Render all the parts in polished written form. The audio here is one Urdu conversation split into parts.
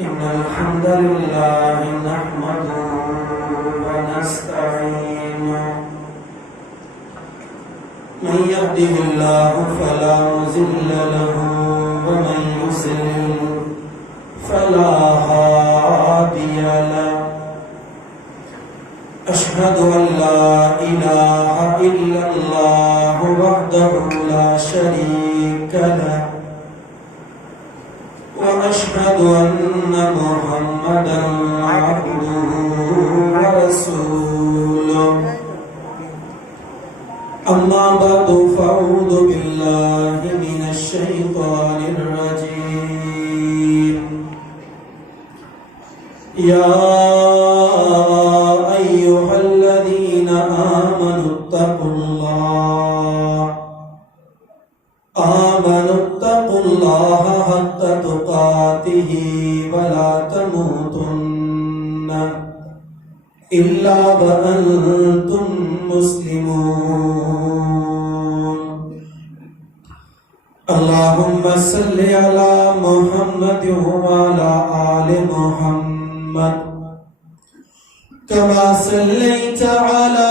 إن الحمد لله نحمده ونستعينه من يهده الله فلا مضل له ومن يضلل فلا هادي له أشهد أن لا إله إلا الله وحده لا شريك له وأشهد أن محمدا عبده ورسوله أما بعد فأعوذ بالله من الشيطان الرجيم يا أيها الذين آمنوا اتقوا الله حق تقاته ولا تموتن إلا وأنتم مسلمون اللهم صل على محمد وعلى آل محمد كما صليت على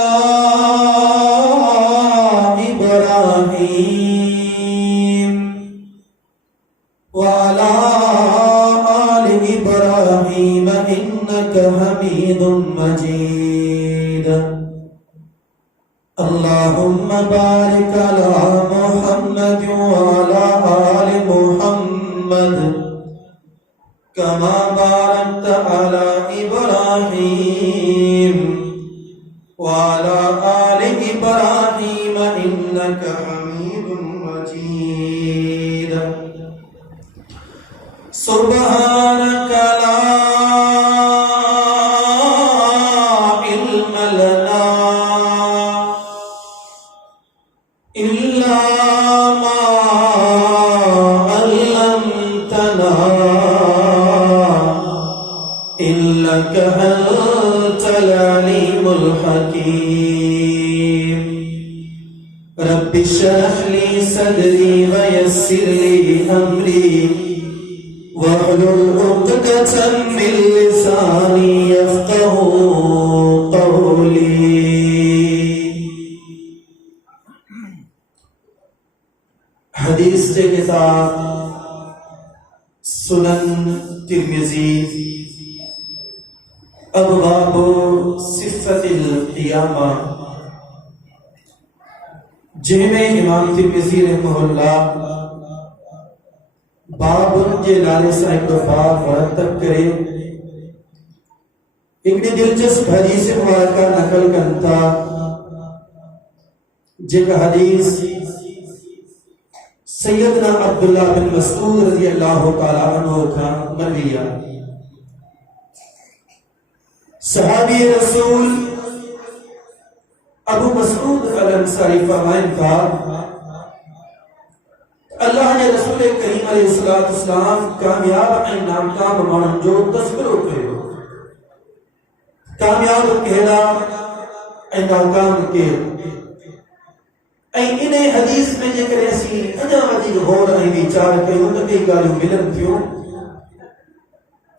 إبراهيم وعلى آل إبراهيم إنك حميد مجيد اللهم بارك على محمد وعلى آل محمد كما باركت على إبراهيم وعلى آل إبراهيم إنك حميد مجيد سبحانك لا علم لنا إلا ما علمتنا إنك أنت العليم الحكيم رب اشرح لي صدري ويسر لي أمري واحلل عقدة من لساني يفقهوا قولي حدیث کے کتاب سنن ترمذی ابواب صفت القیامہ جن میں امام ترمذی رحمہ اللہ باب کے نالے صاحب کو باب مرتب کرے ایک دلچسپ حدیث مبارکہ نقل کرتا جن حدیث سیدنا عبداللہ بن مسعود رضی اللہ تعالیٰ عنہ کا مرویہ صحابی رسول ابو مسعود الانصاری فرمائیں تھا اللہ نے رسول کریم علیہ السلام کامیاب این نامکام مانن جو تذکرو کرو کامیاب کہنا این نامکام کہو انہیں حدیث میں جکر ایسی انا عدید غور این بیچار کرو تکی گالیوں ملن کیوں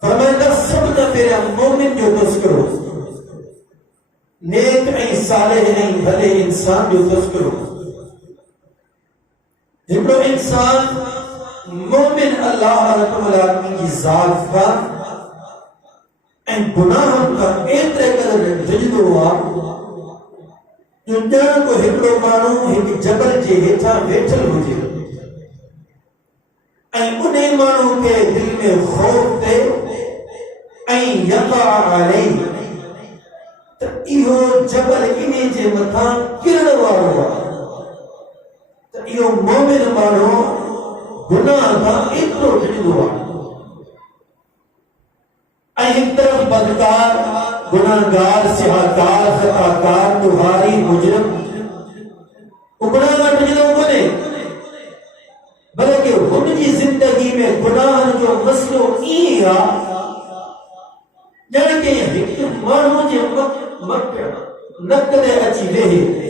فرمائندہ سب نہ پیرے مومن جو تذکرو نیک این صالح این بھلے انسان جو تذکرو ہمرو انسان مومن اللہ رب العالمین کی ذات کا این گناہوں کا ایترے قدر ججد ہوا جو جان کو ہمرو مانو ایک جبل جے ہیٹھا بیٹھل ہو جے این انہیں مانو کے دل میں خوف دے این یقع علی تو ایہو جبل انہیں جے مطان کرن وارو یہ مومن مانو گناہ کا اترو جدوا ایک طرف بدکار گناہگار سیاہکار خطاکار تہاری مجرم گناہ کا جدو بنے بلکہ ان کی زندگی میں گناہ جو مسئلہ ایہا جانے کہ ایک مانو جے مکہ نکدے اچھی لے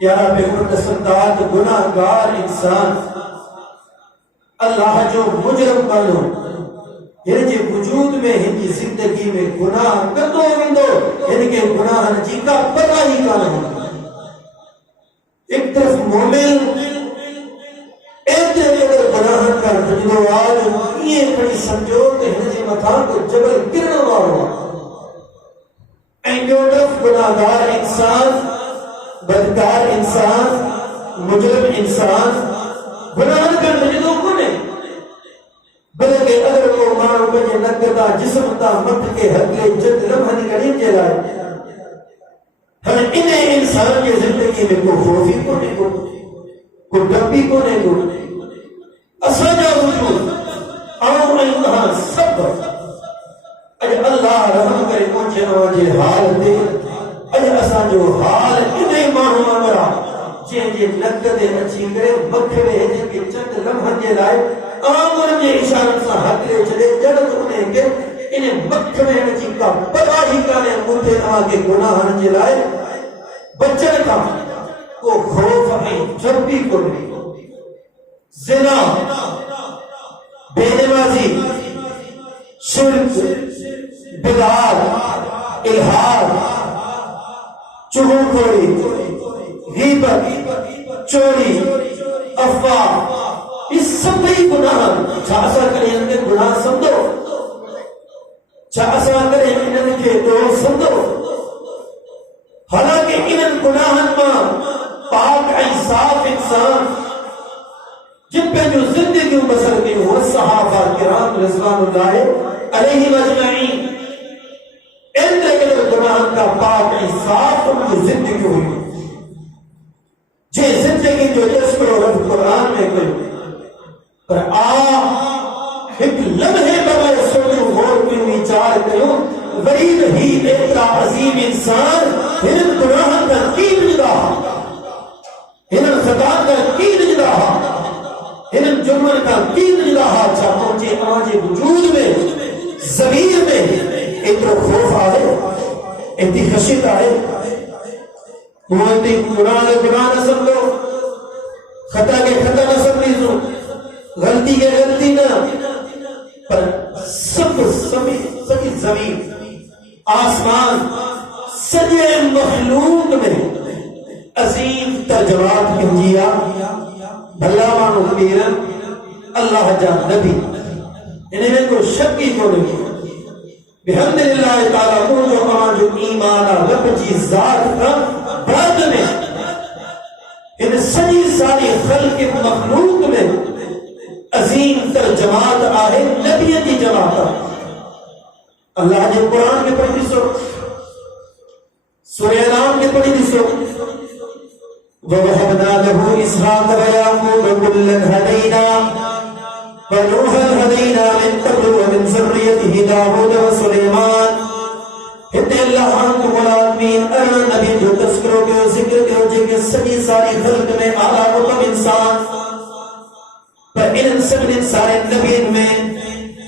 یا رب متصدات گناہ گار انسان اللہ جو مجرم بنو ہن جے وجود میں ہن جی زندگی میں گناہ کندو ویندو ہن کے گناہ جی کا پتہ ہی کانہ ایک طرف مومن ایترے اگر گناہ کر جدو آج یہ بڑی سمجھو کہ ہن جی متھان کو جبل گرن وارو اینڈو طرف گناہ گار انسان بدکار انسان مجرم انسان گناہ کر جدو کنے بلکہ اگر وہ مانو بجے نکتا جسم تا مت کے حقلے جد لمحہ نکلیں جلائے ہم انہیں انسان کی زندگی میں کوئی خوفی کونے کوئی ڈبی کونے کو اساجا وجود آؤں انتہا سب اج اللہ رحم کرے پہنچے نواجے حال دے اج اساجو حال انہیں مانو امرا جن جے نکتے اچھی کرے مکھڑے ہیں جن کے چند لمحہ جلائے آمر میں اشارت سا حق لے چلے جڑت انہیں کہ انہیں مکھڑے ہیں جن کا پتا ہی کانے مدھے آگے گناہ جلائے بچن کا وہ خوف ہے جب بھی کوئی زنا بے نمازی شرک بدعات الحاد چغل خوری غیبت چوری افواہ اس سب بھی گناہ چھاسا کرے ان کے گناہ سمجھو چھاسا کرے ان کے دور سمجھو حالانکہ ان گناہن میں پاک صاف انسان جن پہ جو زندگی بسر کی وہ صحابہ کرام رضوان اللہ علیہ مجمعین ان لیکن گناہن کا پاک صاف ان کی زندگی ہوئی جی زندگی جو اس پر رب قرآن میں کوئی پر ایک لمحے بغیر سوچو غور کی وچار کرو غریب ہی اتنا عظیم انسان ہن گناہ کا کی نگاہ ہن خطا کا کی نگاہ ہن جرم کا کی نگاہ چاہو جے آج وجود میں ضمیر میں اتنا خوف آئے اتنی خشیت آئے وہ اتنی گناہ نہ سمجھو خطا کے خطا نہ سمجھو غلطی کے غلطی نہ پر سب سبھی زمین آسمان سجے مخلوق میں عظیم ترجمات کنجیا بھلا مانو پیرن اللہ جان نبی انہیں کو شکی کو نہیں بحمدللہ تعالیٰ کو جو ہمان جو ایمانا رب جی ذات کا بعد میں ان سجی ساری خلق مخلوق میں عظیم تر جماعت آئے نبی کی جماعت اللہ نے قرآن کے پڑھی سو سورہ نام کے پڑھی سو وَوَهَبْنَا لَهُ إِسْحَاقَ وَيَعْقُوبَ كُلًّا هَدَيْنَا وَنُوحًا هَدَيْنَا مِن قَبْلُ وَمِن ذُرِّيَّتِهِ دَاوُودَ وَسُلَيْمَانَ ہتے اللہ عنہ والعالمین ارنا نبی جو تذکروں کے ذکر کے جے کے سبھی ساری خلق میں اعلیٰ مقام انسان پر ان سب سارے نبیین میں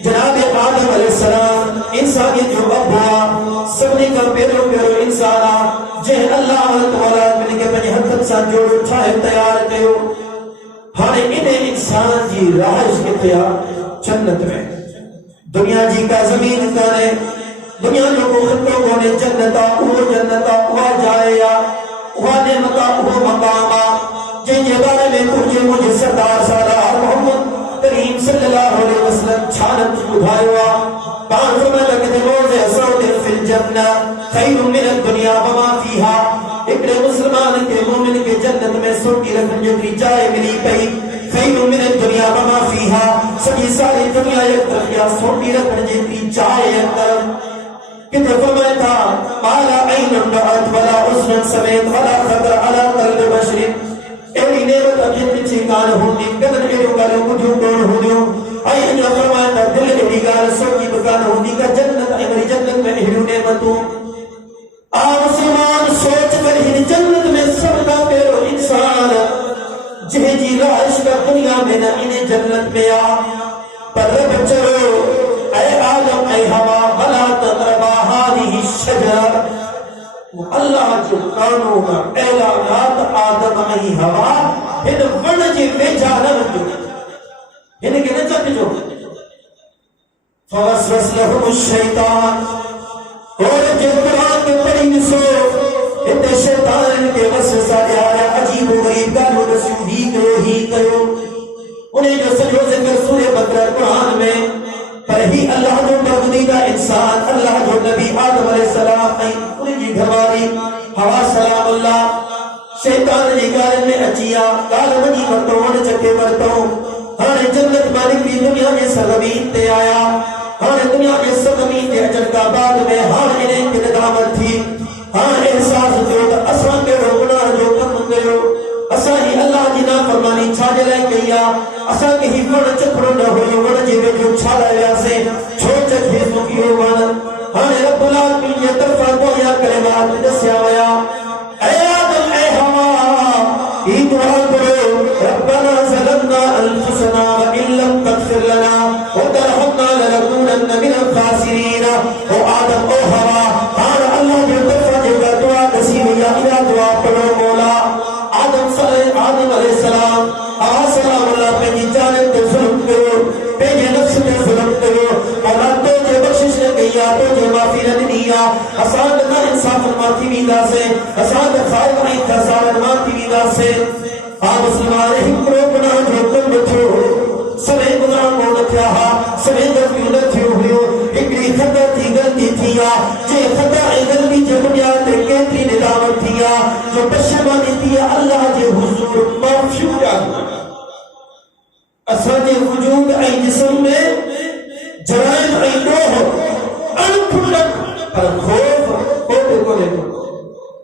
جناب آدم علیہ السلام انسانی جو ابوا سبنی کا پیرو انسانا جہ اللہ تعالیٰ مل کے بنی حقت سا جوڑو چھائے تیار کیو ہانے انہیں انسان جی رہائش کے تیار جنت میں دنیا جی کا زمین کانے دنیا جو کو خطوں کونے جنتا وہ جائے یا وہ نعمتا وہ مقاما جن کے بارے میں تجھے مجھے سردار سالار محمد کریم صلی اللہ علیہ وسلم چھانت بدھائے ہوا بان فرمائے لگتے موزے سعود فی الجنہ خیر من الدنیا وما فیہا اکڑے مسلمان کے مومن کے جنت میں سوٹی رکھن جو کی جائے ملی پئی خیر من الدنیا وما فیہا سبھی ساری دنیا ایک طرف یا سوٹی رکھن جو کی جائے ایک طرف کتنے فرمائے تھا مالا این اندعات ولا عزن سمیت ولا خطر علا قلب بشرین ایلی نعمت اجن پیچھے گانا ہوندی قدر ایلو گالو کجھو کون ہوندیو آئی انجا فرمایا تھا دل ایلی گانا سوچی بکانا ہوندی کا جنت ایمری جنت میں ایلو نعمتوں مسلمان سوچ کر ہی جنت میں سب کا پیرو انسان جہ جی رائش کا دنیا میں نہ انہیں جنت میں آ پر رب چلو اے آدم اے ہوا بلا تقربا ہاری شجر اللہ جو قانون اعلانات آدم ای ہوا ان ون جی ویجا نہ وجو ان کے نہ چک جو فوسوس لهم الشیطان اور جب قرآن کے پڑھی سو ات شیطان کے وسوسہ آیا عجیب و غریب گالو رسول ہی کرو انہیں جو سجو ذکر سورہ بقرہ قرآن میں پر ہی اللہ جو برگزیدہ انسان اللہ جو نبی آدم علیہ السلام انہیں جی گھواری ہوا سلام اللہ شیطان جی گالن میں اچیا گال منی مرتوں ان چکے مرتوں ہانے جنت مالک بھی دنیا میں سرزمین تے آیا ہانے دنیا میں سرزمین تے اجر کا بعد میں ہاں انہیں کی ندامت تھی ہاں احساس جو اساں کے روکنا جو کم گئے اساں ہی اللہ جی نا فرمانی چھاڑ لے گیا اساں کے ہی ون چکرو نہ ہوئی ون جی میں جو چھاڑ لیا سے چھوڑ چکے سو کی ون ہانے رب العالمین یہ طرفہ گویا کلمات دسیا ویا اے آدم اے ہوا ای دعا کرو ربنا ظلمنا انفسنا وان لم تغفر لنا وترحمنا لنكونن من الخاسرين او آدم او ہوا ہاں اللہ کی طرفہ جو دعا نصیب یا الہ دعا پڑھو مولا آدم علیہ السلام سلام اللہ پہ کی جانب تے ظلم کرو پہ جے نفس تے ظلم کرو مولا تو جے بخشش نے گیا تو جے معافی نہ دنیا آسان نہ انصاف ماتی ویدا سے آسان خیر نہیں تھا سال ماتی ویدا سے مسلمان ہی کرو گناہ جو تم بچو سمے گناہ کو نہ تھیا سمے غلطی نہ تھیو ہوئے ایکڑی خطا تھی غلطی تھیا جے خطا اے غلطی جو بنیاد تے کیتری ندامت تھیا جو پشیمانی تھیا اللہ جے حضور معافی کیا اساں جے وجود اے جسم میں جرائم اے روح انکھلک پر خوف کوتے کونے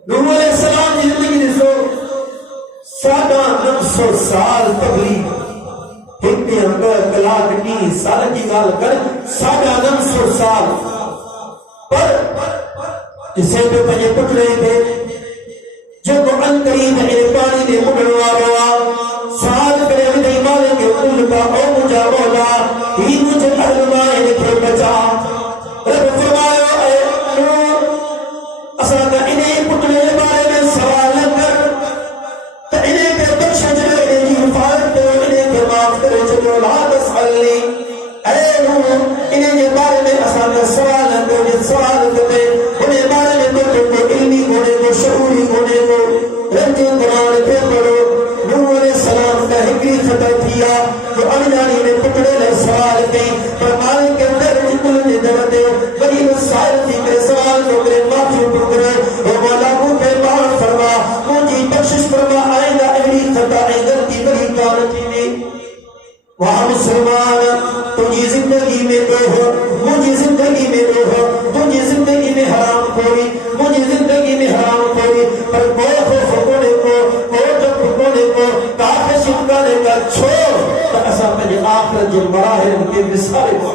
نوح علیہ السلام کی زندگی دیسو 950 سال تبلیغ ہندی اندر کلاک کی سال کی گال کر 950 سال پر جسے پہ پجے پٹڑے تھے جب ان قریب ان پانی دے مڈڑوا روا سال کرے ودے مالے کے کل کا او مجا مولا ہی مجھے علمائے لکھے بچا رب فرمایا اے نور اسا کا انہیں پٹڑے بارے میں سوال کر تو انہیں کے بخش جلے انہیں کی حفاظت کرو انہیں کے معاف کرے چلو لا تسألنی اے نور انہیں کے بارے میں اسا کا سوال کرو جن سوال کرتے انہیں بارے میں تو علمی ہونے کو شعوری ہونے کو رنجی قرآن کے پڑھو نوح علیہ السلام کا ہکری خطا کیا جو انجانی میں پکڑے لے سوال کی پر مالک کے اندر جکل نے درتے وہی مسائل تھی میرے سوال کو میرے معافی پکڑے اور مولا کو پہ بار فرما مجھے بخشش فرما آئندہ اہلی خطا اے غلطی بڑی کارتی نے وہاں مسلمان تجھے زندگی میں دو ہو مجھے زندگی میں دو ہو تجھے زندگی میں حرام کوئی مجھے زندگی میں حرام کوئی پر کوئی خوف کونے کو کوئی جب کونے کو کافی شکانے کا چھوڑ تو ایسا پہلے آخر جو مراحل ان کے مثالے کو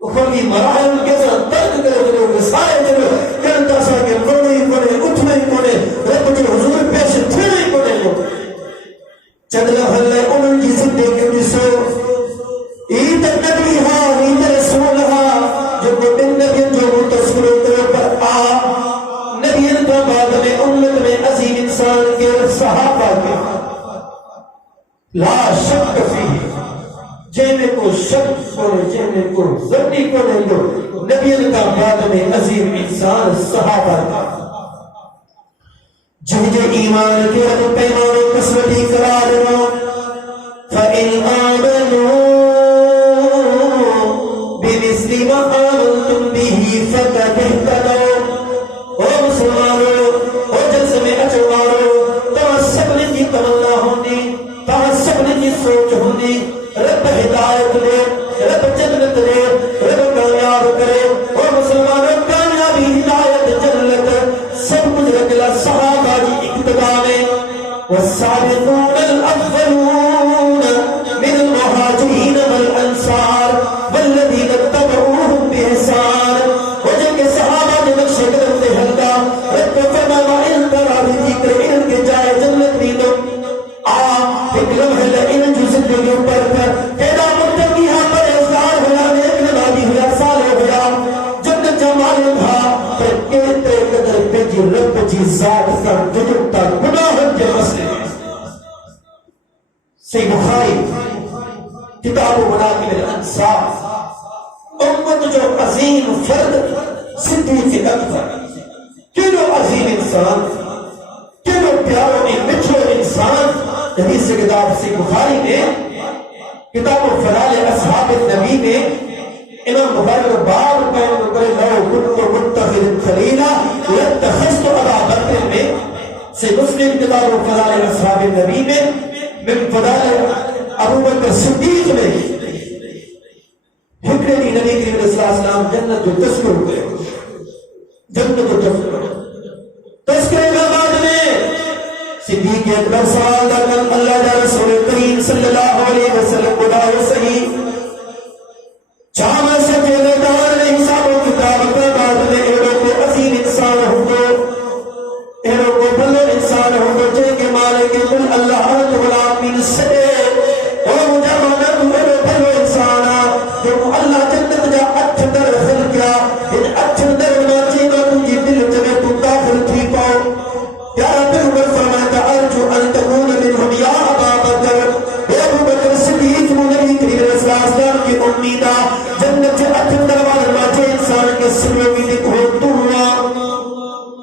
اخوانی مراحل ان کے ساتھ ترک کرے جو مثالے جو کرتا سا کہ کونے کونے اٹھنے کونے رب جو حضور پیش تھینے کونے کو چندر حلے انہوں کی زندگی میں سو عید نبی ہاں عید رسول ہاں جو بن نبی جو متصور کرو پر آ نبی کا بعد میں امت میں عظیم انسان کے صحابہ کے لا شک فی جینے کو شک کرے جینے کو ذری کرے جو نبی کا بعد میں عظیم انسان صحابہ کا جنہیں ایمان کے رب پیمان و قسمتی قرار دو فَإِنْ آمَنُوا بِمِثْلِ مَا آمَنْتُمْ بِهِ فَقَدِ اهْتَدَوْا او مسلمانوں او جلسے میں اچواروں تمہاں سب نے کی تمنا ہوندی تمہاں سب نے کی سوچ ہوندی رب ہدایت دے رب جنت دے رب کامیاب کرے او مسلمانوں کامیابی ہدایت جنت سب کچھ رکھلا صحابہ کی اقتداء میں والسابقون الأولون من المهاجرين والأنصار والذين اتبعوهم بإحسان وجن کے صحابہ نے نقش قدم سے ہلدا رب فرما وإن ترى بذكر ان کے جائے جنت بھی تم ایک لمحہ لئن جو زندگی پر کر پیدا متقی ہاں پرہیزگار ہوا نیک نمازی ہوا صالح ہوا جنت جمال تھا پر کہتے قدر پہ جو صحیح بخاری کتاب و مناقب الانصار امت جو عظیم فرد صدیق اکبر کیلو عظیم انسان کیلو پیارو مٹھو انسان حدیث کتاب صحیح بخاری میں کتاب و فضائل اصحاب النبی میں امام بخاری کو بار بیان کرے لو كنت متخذ خلیلا لاتخذت ابا بکر میں سے مسلم کتاب و فضائل اصحاب النبی میں من فضائل ابو بکر صدیق میں ہکڑے دی نبی کریم علیہ السلام جنت جو تذکر ہوئے جنت جو تذکرے کا بعد میں صدیق اکبر سوال درکن اللہ جا رسول کریم صلی اللہ علیہ وسلم خدای صحیح جامع سے پہلے دار نے حساب و کتاب کے بعد میں ایروں کو عظیم انسان ہوں گو ایروں کو بلو انسان ہوں گو جن کے مالک قل اللہ العالمین سے اور مجھے مانا تو ایروں بلو انسانا جو اللہ جنت جا اٹھ در خل کیا ان اٹھ در ناچی گا تجھے دل جمع تو داخل تھی پاؤ پیارا پیغمبر فرماتا ارجو ان تکون منہم یا ابا بکر اے ابو بکر صدیق نبی کریم علیہ السلام کی امیدہ جنت سے اٹھ دروازے ناچے انسان کے سلوے بھی دیکھو تو ہوا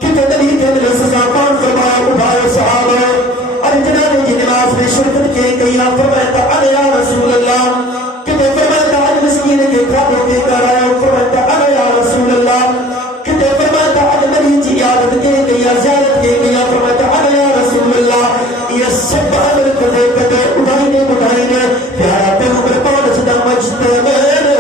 کہ نبی کریم علیہ السلام فرمایا اٹھائے صحابہ اور جناب کی نماز میں شرکت کے کیا فرماتا اے یا رسول اللہ کہ فرماتا اج مسکین کے کھانے کے کر آیا فرماتا اے یا رسول اللہ کہ فرماتا اج نبی کی عادت کے کیا زیارت کے کیا فرماتا اے یا رسول اللہ یہ سب امر کدے کدے اٹھائینے پیارا پیغمبر پاک صدا مجتمعین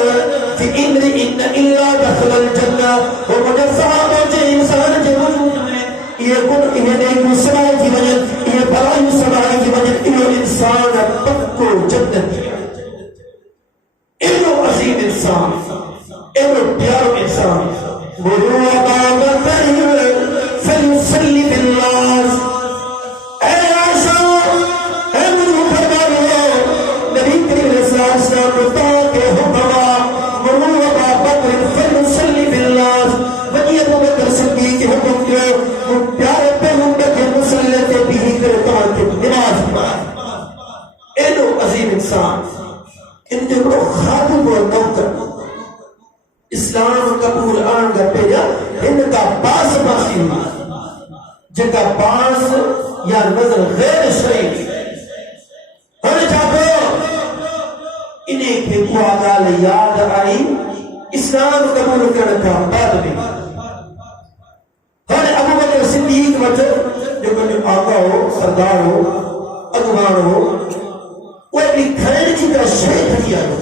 فی امر ان الا دخل الجنہ وہ مجھے صحابہ جے انسان جے وجود میں یہ کن یہ نیک سمائی کی وجہ یہ بھلائی سمائی کی وجہ یہ انسان پکو جنت ایلو عظیم انسان ایلو پیارو انسان مروا بابا تحیر فلیسلی بالناس اے عائشہ اے مرو فرمائیو نبی کریم علیہ السلام بتا کے حکمہ مروا بابا تحیر فلیسلی بالناس وجی ابو بکر صدیق کے حکم کے پیارے پیغمبر کے مسلح سے بھی کرتا کہ نماز پڑھا ایلو عظیم انسان ان کے بڑو خاتم و نوکر اسلام قبول آن کا پیجا ان کا باس باسی ہوئی جن کا باس یا نظر غیر شریف ہونے چاہتے انہیں کے قوادال یاد آئی اسلام قبول کرنے کا بعد میں ہونے ابو بکر صدیق وجہ جو کہ آقا ہو سردار ہو اگوان ہو وہ اپنی کھڑی کی طرح شہد کھڑی آئے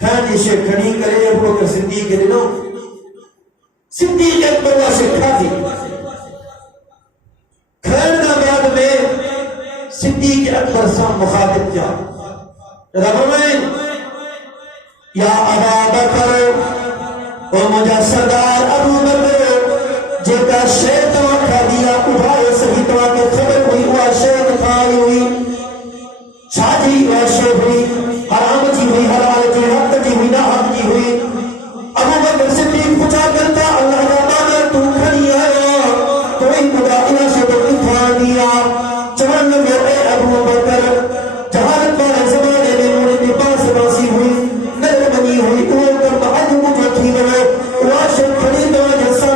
کھڑی سے کھڑی کرے ابو بکر صدیق کے دنوں صدیق اکبر کا شکھا تھی کھڑنا بعد میں صدیق اکبر سے مخاطب کیا ربمین یا ابا بکر او مجھا سردار ابو بکر جے کا شہد کھا دیا اٹھائے سبھی تو کے خبر ہوئی ہوا شہد کھائی ہوئی شادی ویشے ہوئی حرام جی ہوئی حلال جی حق جی ہوئی نہ حق جی ہوئی ابو بکر صدیق پوچھا کرتا اللہ کا مانا تو کھڑی آیا کوئی مداخلہ سے تو اٹھا دیا چمن میں اے ابو بکر جہالت والے زمانے میں انہوں نے باس باسی ہوئی نظر بنی ہوئی وہ کر بعد مجھے تھی بنے واشر کھڑی دو جیسا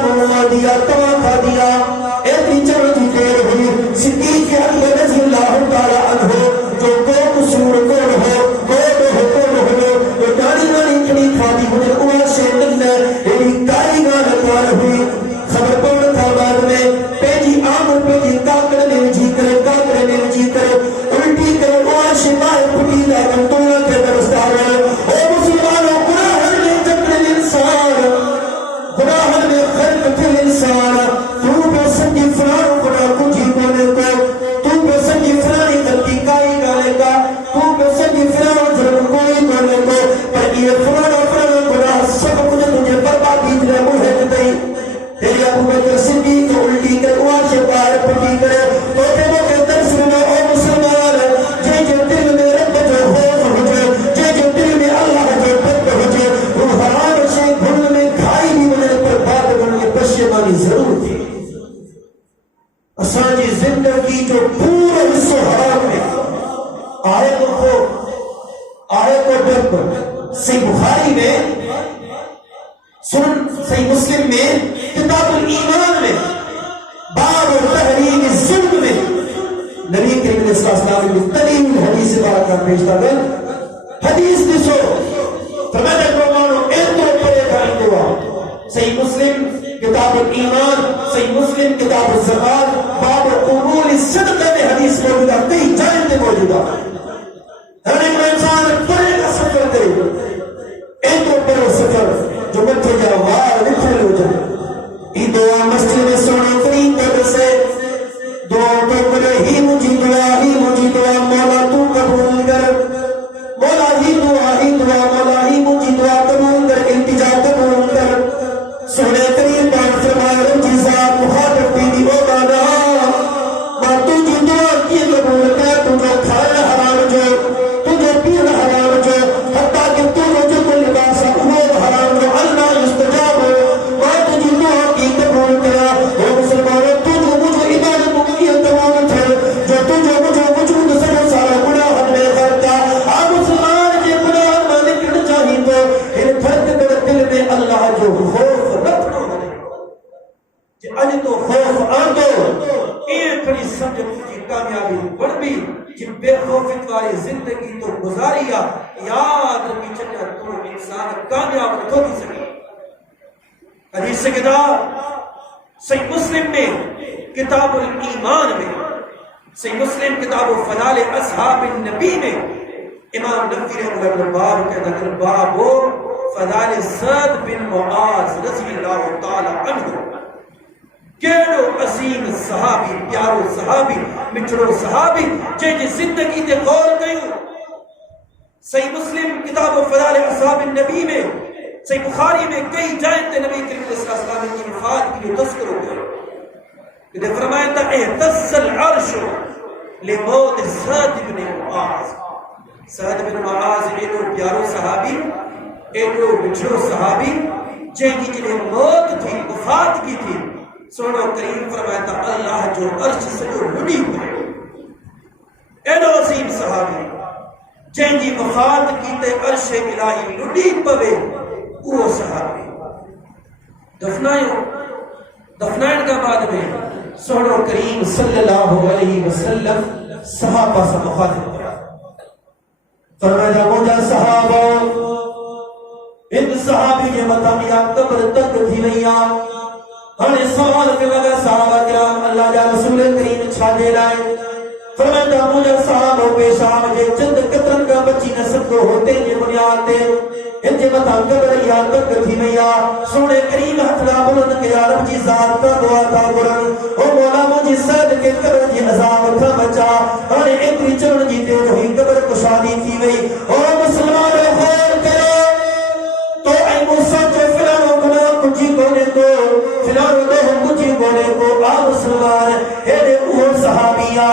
آئے کو خوف، آئے کو ڈر۔ صحیح بخاری میں، صحیح مسلم میں، کتاب الایمان میں، باب تحریم الظلم میں نبی کریم علیہ السلام نے طویل حدیث بارکہ پیش کر حدیث دسو فرمایا کہ مانو ایک تو پڑے گا دعا۔ صحیح مسلم کتاب الایمان، صحیح مسلم کتاب الزکات، باب قبول الصدقہ میں حدیث موجود ہے، کئی جائیں پہ موجود ہے۔ ہر ایک انسان پڑے گا سفر کرے، ایک تو پڑے سفر جو مٹھے جا وار لکھے ہو جائے۔ یہ دعا مسجد میں سونے کریم پر سے دعا تو کرے ہی مجھے دعا مولا تو قبول کر، مولا ہی دعا مولا ہی مجھے دعا قبول کر، التجا قبول کر۔ سونے کریم پر فرمایا رب ذات مخاطب بھی او دادا ماں تجھے دعا کی قبول کر، تجھے کھانا حرام جو، تجھے پینا حرام جو، حتیٰ کہ تجھے جو لباس وہ حرام جو، اللہ استجاب ماں تجھے دعا کی قبول کرا۔ او مسلمانوں تجھے مجھے عبادت کی تمام تھے جو تجھے مجھے وجود سے سارا گناہ ہمیں کرتا۔ آپ مسلمان کے گناہ نہ نکل چاہیے تو ان فرد کر دل میں اللہ جو خوف رکھنا ہے کہ اج تو خوف آندو یہ کھڑی سمجھ کی کامیابی بڑھ بھی کہ بے خوفت والی زندگی تو گزاریا یاد رکھی چکا تو انسان کامیاب تو بھی سکے۔ حدیث کتاب صحیح مسلم میں کتاب الایمان میں، صحیح مسلم کتاب فضائل اصحاب النبی میں امام نووی رحمہ اللہ باب کہتا ہے باب فضائل سعد بن معاذ رضی اللہ تعالی عنہ، کیڑو عظیم صحابی، پیارو صحابی، مٹھڑو صحابی جی زندگی تے غور کیوں۔ صحیح مسلم کتاب فضائل اصحاب النبی میں، صحیح بخاری میں کئی جائیں تے نبی کریم صلی اللہ علیہ وسلم کی وفات کی تذکر ہو گئے۔ کہ فرمایا تھا اہتز العرش لموت سعد بن معاذ، سعد بن معاذ ایڈو پیارو صحابی، ایڈو مٹھڑو صحابی جن کی جنہیں موت تھی، وفات کی تھی، سونا کریم فرمایا تھا اللہ جو عرش سے جو لڑی ہوئے ایڈو عظیم صحابی جن کی وفات کی تے عرش الہی لڑی پوے وہ صحابی دفنائن کا بعد میں سونا کریم صلی اللہ علیہ وسلم صحابہ سے مخاطب کیا، فرمایا مجھا صحابہ ایک صحابی کے مطابق قبر تک تھی ویا ہمیں سوال کے لگا صحابہ کرام اللہ جا رسول کریم چھاڑے لائے۔ فرمایا مجھے صحابہ پیش آمجھے چند قطرن کا بچی نسب کو ہوتے یہ بنیاد دے ان کے مطابق قبر یاد تک تھی ویا سونے کریم حفلہ بلند کے عالم جی ذات کا دعا تھا قرآن او مولا مجھے سید کے قبر جی عذاب تھا بچا ہمیں ایک چرن جیتے ہوئی قبر کشادی تھی وئی او مسلمان خور کرو تو اے موسیٰ جو فلانو گناہ کچھی کونے کو فلانو دہم کچھی کونے کو آ مسلمان ایڈے اوہ صحابیہ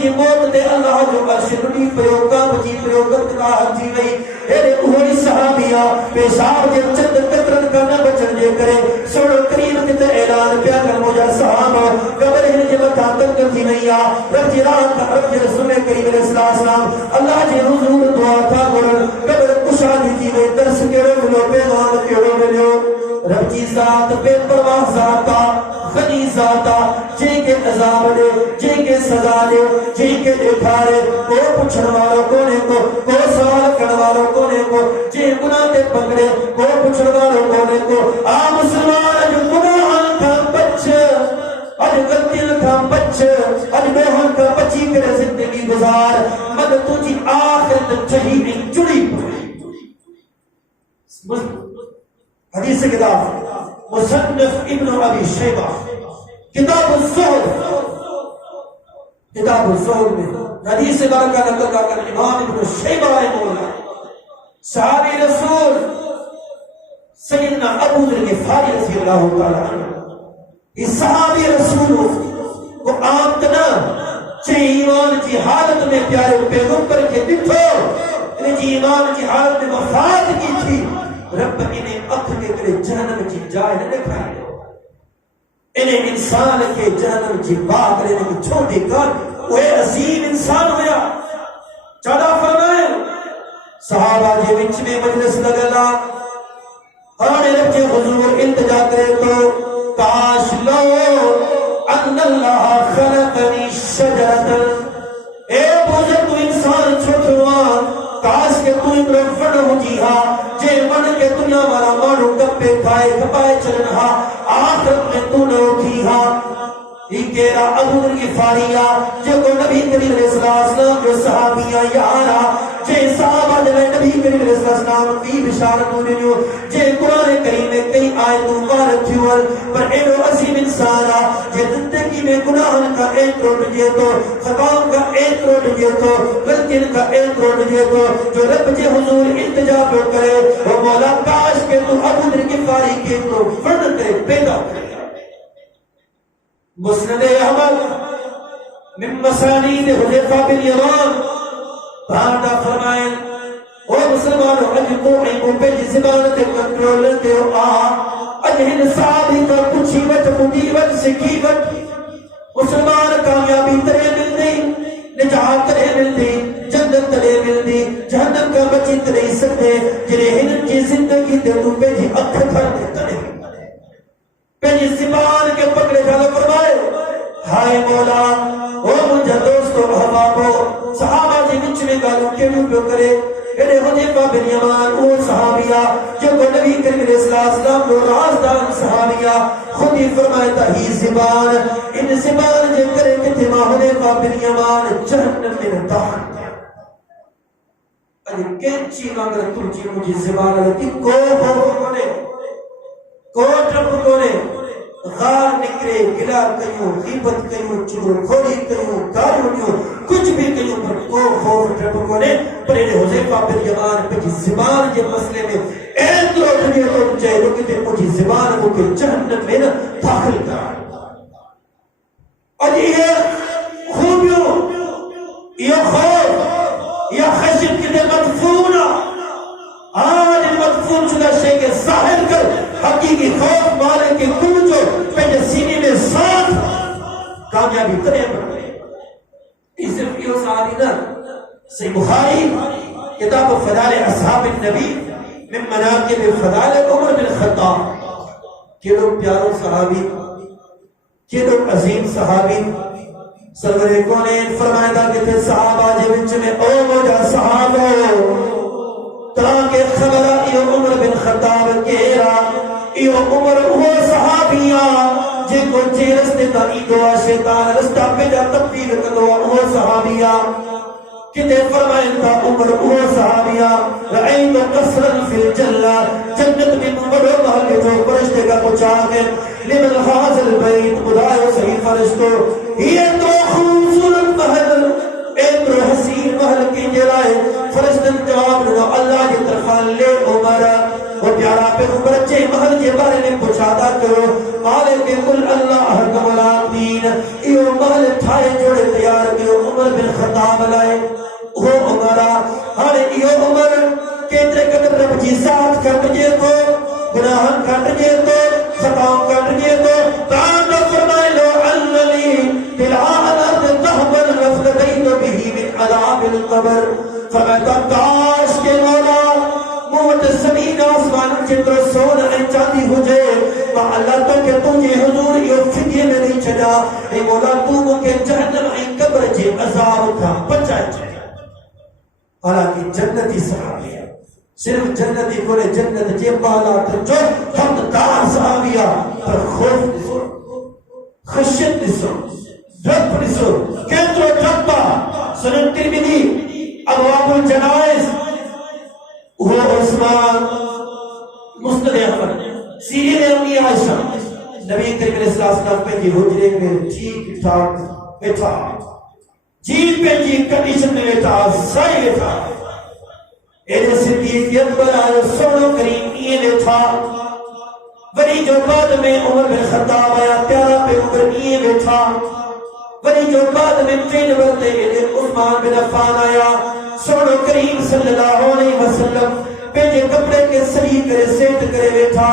جی موت دے اللہ جو عرش لڑی پریوکا بچی پریوکت کا حجی وئی ایڈے اوہی صحابیہ پیشاب جے چند قطرن کا نہ بچن جے کرے سوڑو کریم کتے اعلان پیا کر مجھا صحابہ قبر ہی جے مطابق کر تھی وئیا رب جی رات کا رب جی رسول کریم علیہ السلام اللہ جی حضور دعا تھا قرآن قبر کشادی تھی وئی درس کے رو ملو پیغان کے رو ملو رب جی ذات بے پرواہ ذاتا غنی ذاتا جے کے عذاب لے جے کے سزا لے جے کے اٹھارے کو پچھن والوں کونے کو سوال کرن والوں کونے کو جے گناہ تے پکڑے کو پچھن والوں کونے کو آ مسلمان جو گناہ کا بچ اج غلطی کا بچ اج بہن کا بچی کرے زندگی گزار مد تجھی آخرت جہی جڑی حدیث کتاب مصنف ابن ابی شیبہ کتاب الزہد میں حدیث بارکہ نقل کر امام ابن شیبہ رحمہ اللہ صحابی رسول سیدنا ابو ذر غفاری رضی اللہ تعالی عنہ اس صحابی رسول کو آمدنا چھے ایمان کی حالت میں پیارے پیغمبر کے دکھو انہیں جی ایمان کی حالت میں وفات کی تھی رب انہیں اکھ کے کرے جہنم کی جائے نہ دکھائی دو انہیں انسان کے جہنم کی باغ لینے کی چھوٹی کر وہ عظیم انسان ہویا چادا فرمائے صحابہ جے وچ میں مجلس لگلا آنے رکھے حضور التجا کرے تو کاش لو ان اللہ خلقنی شجرتا اے بوجھے تو انسان چھوٹوان کاش کے تو امرو فن ہو جی ہاں جے من کے دنیا والا مانو کپے کھائے کپائے چلن ہاں آخرت میں تو نہ اٹھی ہاں ایکیرا ابو ذر غفاریہ جو کو نبی کریم علیہ السلام جو صحابیہ یارا جے صحابہ جے نبی کریم علیہ السلام کی بشارت ہونے جو جے قرآن کریم میں کئی آیتوں وارد تھیول پر ایڈو عظیم انسانا جے زندگی میں گناہن کا ایک روٹ جے تو خطاؤں کا ایک روٹ جے تو غلطین کا ایک روٹ جے تو جو رب جے حضور التجا پہ کرے وہ مولا کاش کے تو ابو ذر غفاری کے تو فرد کرے پیدا کرے مسند احمد من مسانید حذیفہ بن یمان بھانڈا فرمائیں او مسلمانوں اج کو پہ زبان تے کنٹرول تے آ اج ہن صحابی کا پوچھی وٹ بدی وٹ سکھی وٹ مسلمان کامیابی ترے ملدی نجات ترے ملدی جنت ترے ملدی جہنم کا بچی ترے سکتے جنہیں ہن کی زندگی تے تو پہ جی اکھ کھر دے ترے پہنی زبان کے پکڑے جانا فرمائے ہائے مولا او مجھے دوستو احبابو صحابہ جی وچ میں گالوں کے روپیوں کرے ایڈے حذیفہ بن یمان او صحابیہ جو کو نبی کریم علیہ السلام جو رازدان صحابیہ خود ہی فرمائے ہی زبان ان زبان جے کرے کہ ماں حذیفہ بن یمان جہنم میں داخل کیا اجھے کینچی مانگر ترچی مجھے زبان رہتی کو ہونے کوٹ رب کونے غار نکرے گلا کیوں غیبت کیوں چگل خوری کیوں گاریوں کچھ بھی کیوں پر کو خوف رب کونے پر انہیں حذیفہ بن یمان پہ زبان کے مسئلے میں ایک روٹ دے تو چاہے رکتے مجھے زبان کو کہ جہنم میں داخل کرا اور یہ خوبیوں یہ خوف یہ خشب کی مدفونہ آج مدفون شدہ شے کے ظاہر کر حقیقی خوف مالے کے کل جو پہلے سینے میں ساتھ کامیابی ترے پر اس صرف یہ ساتھ ادھر صحیح بخاری کتاب فضائل اصحاب النبی من مناقب فضائل عمر بن خطاب کیڑو پیارو صحابی کیڑو عظیم صحابی سرور کونین فرمائے دا کہ تھے صحابہ جے وچ میں او مجھا صحابہ تاکہ خبرہ ایو عمر بن خطاب کیرا ایو عمر وہ صحابیاں جے کو جے رستے تا ایدوا شیطان رستہ پہ جا تبدیل کدوا وہ صحابیاں کتے فرمائن تا عمر وہ صحابیاں رعین و قصرا فی الجلہ جنت میں مبرو محل جو فرشتے کا پچا گئے لمن حاضر بیت خدایو صحیح فرشتو یہ تو خوبصورت محل ایک رو حسین محل کی جلائے فرشتن جواب لگا اللہ کی طرف لے عمر وہ پیارا پہ عمر جے محل کے بارے میں پوچھادا کرو مالک کل اللہ حکم العالمین ایو محل ٹھائے جوڑے تیار کیو عمر بن خطاب لائے وہ عمرہ ہانے ایو عمر کیترے قدر رب جی ساتھ کٹ جے تو گناہن کٹ جے تو خطاؤں کٹ جے تو تان نہ فرمائے لو اننی تلعا الارض تحبر لفتدین بھی من عذاب القبر فرمائتا کاش کے مولا موت زمین آسمان جتر سونا انچاندی ہو جائے ما اللہ تو کہ تجھے حضور یہ فدیے میں نہیں چڑا اے مولا تو مکہ جہنم این قبر جے عذاب تھا بچائے جائے حالانکہ جنتی صحابیہ صرف جنتی کولے جنت جے بالا تو جو حمدار صحابیہ پر خوف نسو خشیت نسو رب نسو کیترو جنبا سنن ترمیدی ابواب الجنائز وہ عثمان مستد احمد سیرین امی عائشہ نبی کریم علیہ السلام پہ جی حجرے میں ٹھیک ٹھاک بیٹھا جی پہ جی کنڈیشن میں بیٹھا سائی بیٹھا ایڈے صدیق اکبر آئے سوڑو کریم یہ بیٹھا ولی جو بعد میں عمر بن خطاب آیا پیارا پہ عمر یہ بیٹھا ولی جو بعد میں تین بردے عثمان بن عفان آیا سوڑو کریم صلی اللہ علیہ وسلم پیجے کپڑے کے سری کرے سیٹ کرے بیٹھا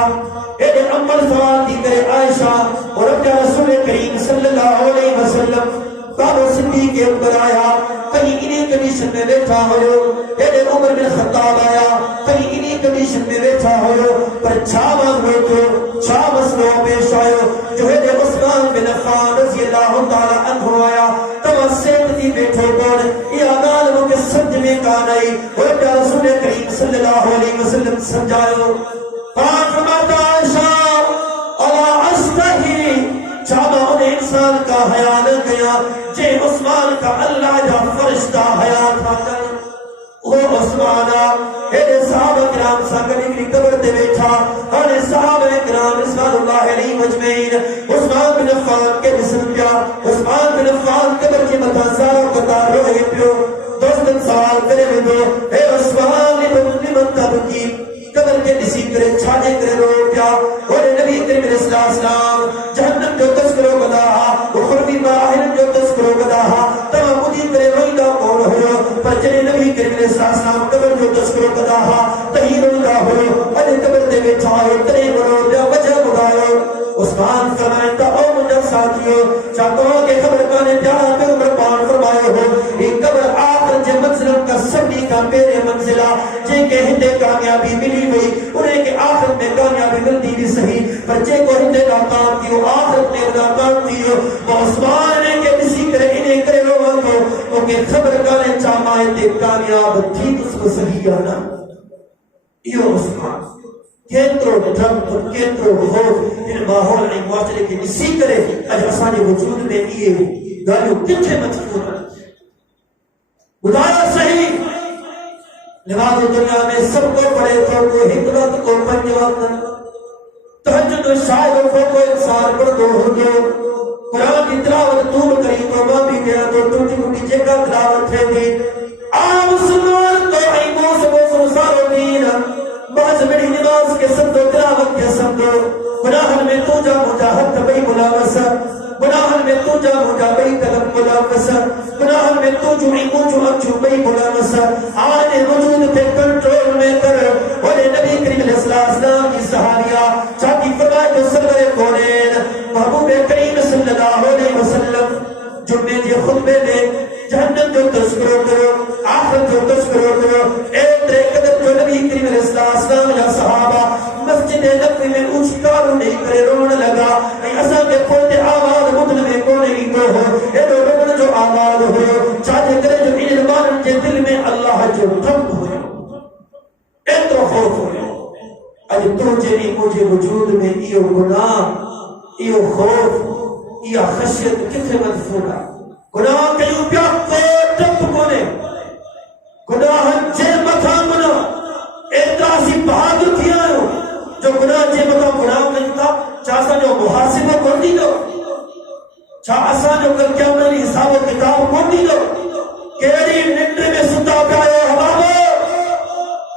ایڈے عمر سوال دی کرے عائشہ اور اب جا رسول کریم صلی اللہ علیہ وسلم بابو صدیق اکبر آیا کہیں انہیں کبھی کنڈیشن میں بیٹھا ہوئے ایڈے عمر بن خطاب آیا کہیں انہی کنڈیشن میں بیٹھا ہوئے پر چھاواں ہوئے چھا مسئلہ پیش آئے جو ہے عثمان بن عفان رضی اللہ تعالی عنہ آیا توسط دی بیٹھو کون یہ عالم کے سمجھ میں کان آئی اور رسول کریم صلی اللہ علیہ وسلم سمجھائے پاک فرماتا عائشہ اللہ استحی چھاما انہیں انسان کا حیاء نہ گیا جے عثمان کا اللہ جا فرشتہ حیاء تھا کر وہ عثمانہ ایڈے صحابہ کرام ساکنے کی قبر دے بیٹھا اور صحابہ کرام رضوان اللہ علیہ مجمعین عثمان بن عفان کے جسم پیا عثمان بن عفان قبر کی متاثاروں قطار روئے پیو دوستن سوال کرے میں دو اے عثمان لمن تبکی قبر کے نسی کرے چھاجے کرے رو پیا اور نبی کریم علیہ السلام جہنم جو تذکرو قداہا اخروی مراحل جو تذکرو قداہا تمام مدی کرے روئیدہ کون ہو پر جنہیں نبی کریم علیہ السلام قبر جو تذکرو قداہا تہی روئیدہ ہو اجھے قبر دے بیٹھا ہو ترے مرو بیا وجہ مدائیو عثمان فرمائنتا او مجھر ساتھیو چاہتوں کہ خبر کانے پیارا پہ عمر پان فرمائے ہو ایک قبر آخر جے منزلوں کا سبھی کا پیرے منزلہ جے کہ ہندے کامیابی ملی ہوئی انہیں کہ آخر میں کامیابی ملتی بھی صحیح پر جے کو ہندے ناکام تھی ہو آخر میں ناکام تھی ہو وہ عثمان نے کہ کسی کرے انہیں کرے روان کو وہ کہ خبر کانے چامائے تے کامیاب تھی اس کو صحیح آنا یہ عثمان کیترو ڈھم تو کیترو خوف ان ماحول نے معاشرے کے اسی کرے اج اسانے وجود میں یہ گالیوں کتنے مجبور خدایا صحیح نماز دنیا میں سب کو پڑھے تو کو حکمت کو پنج وقت تہجد شاید کو انسان پڑھ دو ہو گئے قرآن کی تلاوت طول کری تو ماں بھی گیا تو ٹوٹی موٹی جگہ تلاوت ہے دی عام مسلمان تو ایموں سے بوسر سارو دین بعض بڑی نماز کے سب تو تلاوت کے سب تو گناہن میں تو جا مجاہد تبئی ملاوسہ گناہن میں تو جا مجابئی طلب ملاوسہ گناہن میں تو جو عیمو جو اچھو بئی ملاوسہ آنے وجود پہ کنٹرول میں کر اور نبی کریم علیہ السلام کی سہاریہ چاہتی فرمائے جو سرور کونین محبوب کریم صلی اللہ علیہ وسلم جمعے جی خطبے میں جہنم جو تذکرو کرو آخر جو تذکرو کرو ایک ترے قدر جو نبی کریم علیہ السلام یا صحابہ مسجد نبی میں اچھکارو نہیں کرے رون لگا ایسا کہ پوتے آواز مدن میں کونے ہی کو ہو اے دو رون جو آواز ہو چاہتے کرے جو علمان کے دل میں اللہ جو ٹھمک ہوئے اے تو خوف ہوئے اج تو جنی مجھے وجود میں ایو گناہ ایو خوف یا خشیت کتنے مدفونا گناہ کیوں پیا کو ٹپ کونے گناہ جے متھا گناہ اعتراضی بہادر تھیا ہو جو گناہ جے متھا گناہ کیوں چاہتا جو محاسبہ کون دی دو چاہتا جو کل کیا میں حساب و کتاب کون دی دو کیری ننڈر میں ستا پیارے حبابو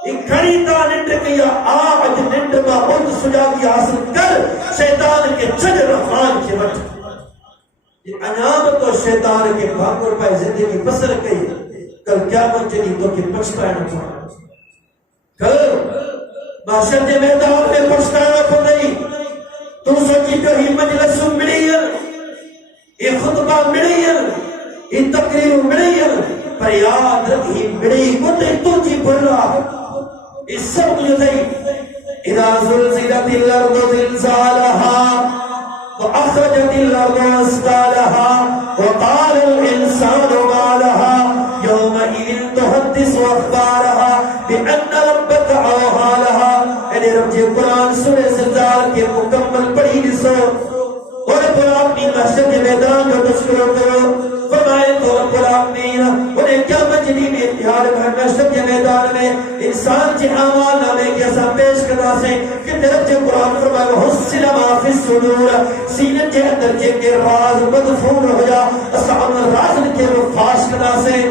ایک گھڑی تا ننڈر کیا آج ننڈر میں خود سجاوی حاصل کر شیطان کے چج رحمان کے وقت انعامت و شیطان کے بھاگر پہ زندگی بسر گئی کل کیا منجنی تو کہ پچھتانا پڑا کل معاشر دے میدان میں پچھتانا پڑ گئی تو سوچی کہ ہی مجلس مڑیل یہ خطبہ مڑیل یہ تقریر مڑیل پر یاد رکھی مڑی کتے تو جی پڑھ رہا اس سب کچھ تھی اذا زلزلت الارض زلزالها وأخرجت الأرض أثقالها وقال الإنسان ما لها يومئذ تحدث أخبارها بأن ربك أوحى لها یعنی رب جی قرآن سورہ زلزال کے مکمل پڑھی جسو اور رب العالمین محشر کے میدان جو تشکر کرو فرمائے تو رب العالمین انہیں کیا مجلی میں اتحاد کر محشر کے میدان میں انسان جی اعمال نامے کے ساتھ پیش کرنا سے کہ رب جی قرآن فرمائے حسن ما فی الصدور سینہ کے اندر جے کے راز مدفون ہو جا اسعام راز کے فاش کرنا سے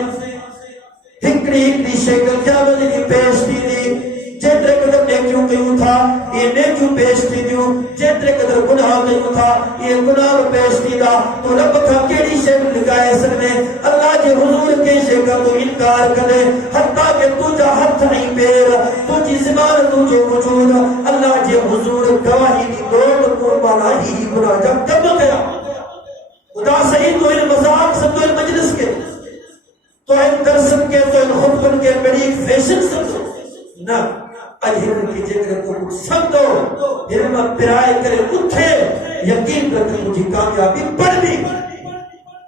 ہکڑی شکل کیا مجلی پیش دی دی جتنے قدر نیکیوں کیوں تھا یہ نیکیوں پیش کی دیوں جتنے قدر گناہ کیوں تھا یہ گناہ پیش کی دا تو رب کا کیڑی شکل لگائے سکنے اللہ کے حضور کے شکل تو انکار کرے حتیٰ کہ تجھا ہتھ نہیں پیر تجھی زمان تجھو وجود اللہ کے حضور گواہی دی دوڑ قربانہ ہی گناہ جب کب گیا خدا صحیح تو ان مذاق سب تو ان مجلس کے تو ان درسن کے نہ اجہر کی جگر تو سب دو ہرما پرائے کرے اٹھے یقین رکھے مجھے کامیابی پڑھ بھی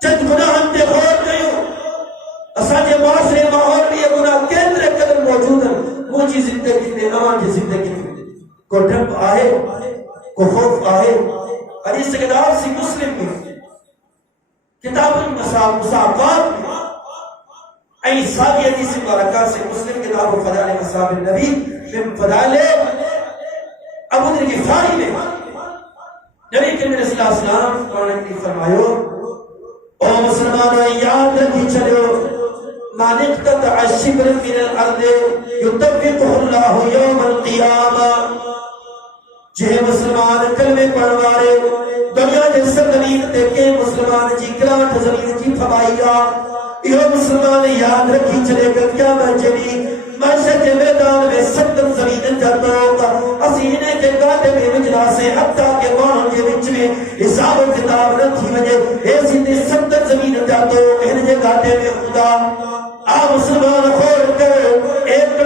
جد گناہ انتے غور گئے اساں جے معاشرے ماحول میں یہ گناہ کیندرے قدر موجود ہیں مجھے زندگی میں امان کی زندگی میں کو ڈر آئے کو خوف آئے حدیث کتاب سی مسلم میں کتاب المساقات میں این ساری حدیث مبارکہ سے مسلم کتاب فضائل اصحاب النبی من فضائل ابو ذر غفاری میں نبی کریم صلی اللہ علیہ وسلم قرآن کی فرمایا او مسلمانوں یاد رکھی چلو من اقتطع شبر من الارض یطبقه اللہ یوم القیامہ جے مسلمان کلمے پڑھوارے دنیا کے سرزمین تے کے مسلمان جی کراٹ زمین جی پھبائیا یہ مسلمان یاد رکھی چلے گا کیا میں جلی معاشر کے میدان میں ستم زمین جاتا ہوگا اسینے کے گاٹے میں وجنا سے حتیٰ کے وہاں کے وچ میں حساب و کتاب نہ تھی وجہ ایسی نے ستم زمین جاتا ہوگا انہیں گاٹے میں خدا آپ مسلمان خور کرو ایک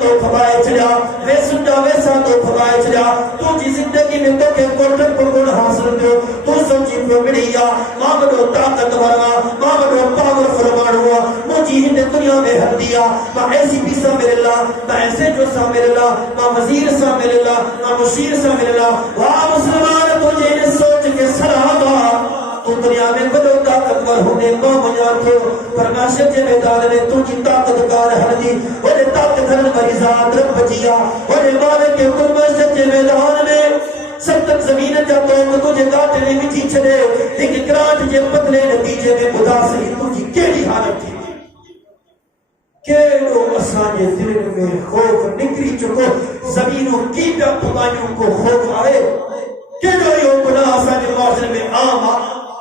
تو پھبائے چلیا ویسن جا ویسا تو پھبائے چلیا تو جی زندگی میں تو کہ کوٹر پر گن حاصل دو تو سمجھی کو مڑیا ماں بڑو طاقت ورما ماں بڑو پاور فرمان ہوا مجھے ہند دنیا میں حل دیا ماں ایسی پیسا میرے اللہ ماں ایسے جو سا میرے اللہ ماں وزیر سا میرے اللہ ماں مشیر سا میرے اللہ واہ مسلمان تجھے انہیں سوچ کے سلام تو دنیا میں بدو طاقتور ہونے ماں میار تھو فرماشر جے میدان میں تجھی طاقت کار حل دی انہیں طاقت حل مریضات رب بچیا انہیں مالک کے کل مسجد جے میدان میں سب تک زمین جاتا ہوں تو تجھے گاٹے میں بھی چھڑے ایک گراٹ جے پتلے نتیجے میں خدا سے تجھی کیلی حالت تھی کیلو اسانے دل میں خوف نکری چکو زمینوں کی پہ پھمائیوں کو خوف آئے کیلو یہ گناہ اسانے معاشرے میں عام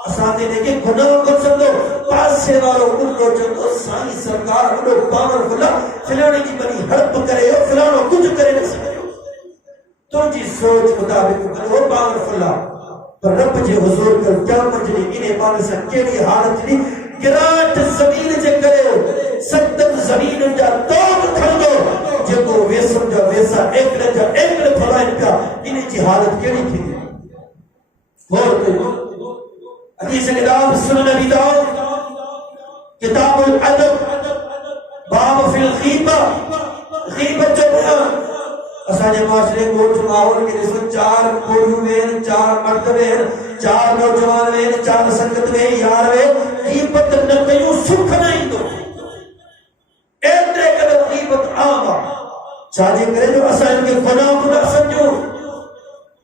اسانے نے کہ گناہ کو سمجھو پاس سے والو ان کو جو سائی سرکار انہوں پاور کھلا فلانے کی بنی ہڑپ کرے ہو فلانوں کچھ کرے نہ سکے تو جی سوچ مطابق بنو پاور کھلا پر رب جے حضور کر کیا مجھے انہیں پانے سے کیلی حالت نہیں گراٹ زمین جے کرے ستت زمین جا توب کھل دو جے کو ویسم جا ویسا ایکڑ پھلائن پیا انہیں جی حالت کیلی تھی غور کرو حدیث کتاب سنن ابی داؤد کتاب الادب باب فی الغیبہ غیبت جو بیان اسانے معاشرے کو ماحول کے جیسے چار کوڑیوں میں چار مرد میں چار نوجوان میں چار سنگت میں یار میں غیبت نہ کیوں سکھ نہیں دو ایترے قدر غیبت آما چاہے کرے جو اسان کے گناہ سمجھو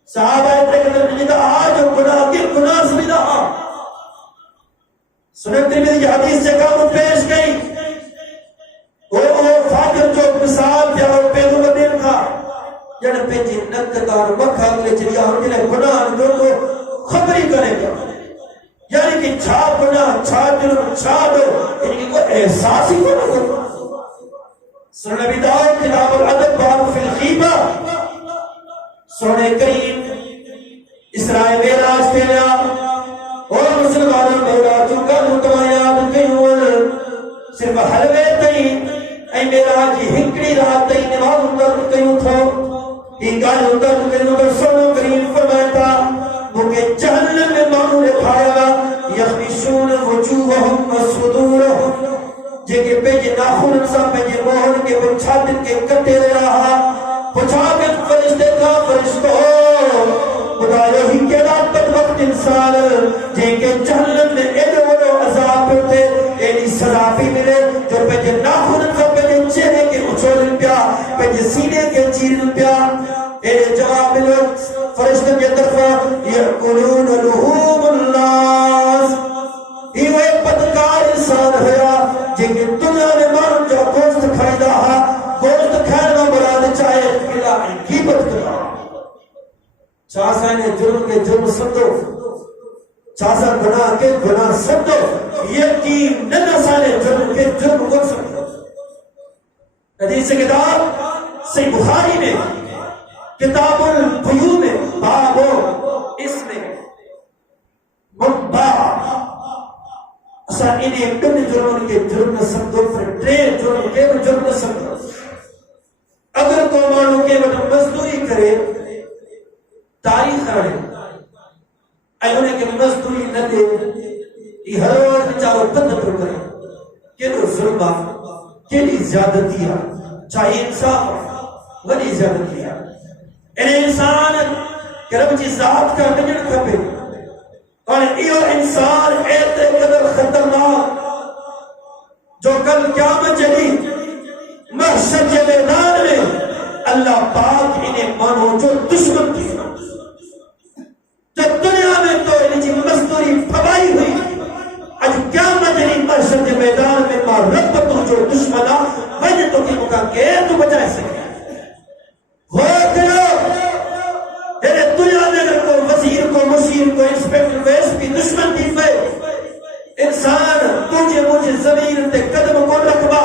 صحابہ ایترے قدر نجدہ آج گناہ کے گناہ سمجھا سنت ترمذی حدیث سے کام پیش گئی وہ فاجر جو مثال کیا وہ پیغمبر دین تھا جن پہ جنت اور مکہ کے چلیا ہم جنہیں گناہ جو کو خبری کرے گا یعنی کہ چھا گناہ چھا جنم چھا دو یعنی کہ کوئی احساس ہی کو نہیں سنن ابی داؤد کتاب الادب باب فی الغیبہ سنن کریم اسرائیل معراج پہ لیا اور مسلمانوں معراج کا متویات کیوں صرف حلوے تئیں اے معراج ہکڑی رات تئیں نماز اندر کیوں تھو ایگال اندر کیوں تو سنو کریم فرماتا مکہ جہنم میں معمول کھایا یخمشون وجوہم وصدورہم جگہ پیجے ناخون سا پیجے موہن کے بچھاتن کے کٹے رہا پچھا کے فرشتے کا فرشتو خدا یہی کہنا بدبخت انسان جن کے جہنم میں ایڈو وڈو عذاب ہوتے ایڈی سزا بھی ملے جو پیجے ناخون کا پیجے چہرے کے اچھول پیا پیجے سینے کے چیر پیا ایڈے جواب ملو فرشتوں کے طرف یقولون لحوم الناس ہی وہ ایک بدکار انسان ہویا جن کے دنیا میں مان جو گوشت کھائدہ ہا گوشت کھائنا مراد چاہے ملا غیبت کرا چاسا نے جرم کے جرم سمجھو چاسا گناہ کے گناہ سمجھو یقین ننسا نے جرم کے جرم کو سمجھو حدیث کتاب صحیح بخاری میں کتاب البیوع میں بابو اس میں منبع اسا انہیں کن جرم کے جرم سمجھو پھر ٹرے جرم کے جرم سمجھو کو مانو کے وقت مزدوری کرے تاریخ رڑے انہیں کہ مزدوری نہ دے یہ ہر روز بیچارو بند پر کرے کہ وہ ظلمہ کہ لی زیادتی ہے چاہیے انصاف ولی زیادتی ہے انہیں انسان کہ رب جی ذات کا نجڑ کھپے اور یہ انسان ایتے قدر خطرناک جو کل قیامت جلی محشر کے میدان میں اللہ پاک انہیں مانو جو دشمن تھی جو دنیا میں تو انہیں جی مزدوری پھوائی ہوئی آج قیامت جلی محشر کے میدان میں ماں رب تو جو دشمنہ وجہ تو کی مکہ کے تو بچائے سکے ہو کرو انہیں دنیا میں اگر کو وزیر کو مشیر کو انسپیکٹر کو ایس پی دشمن تھی پہ انسان تجھے مجھے زمین تے قدم کو رکھبا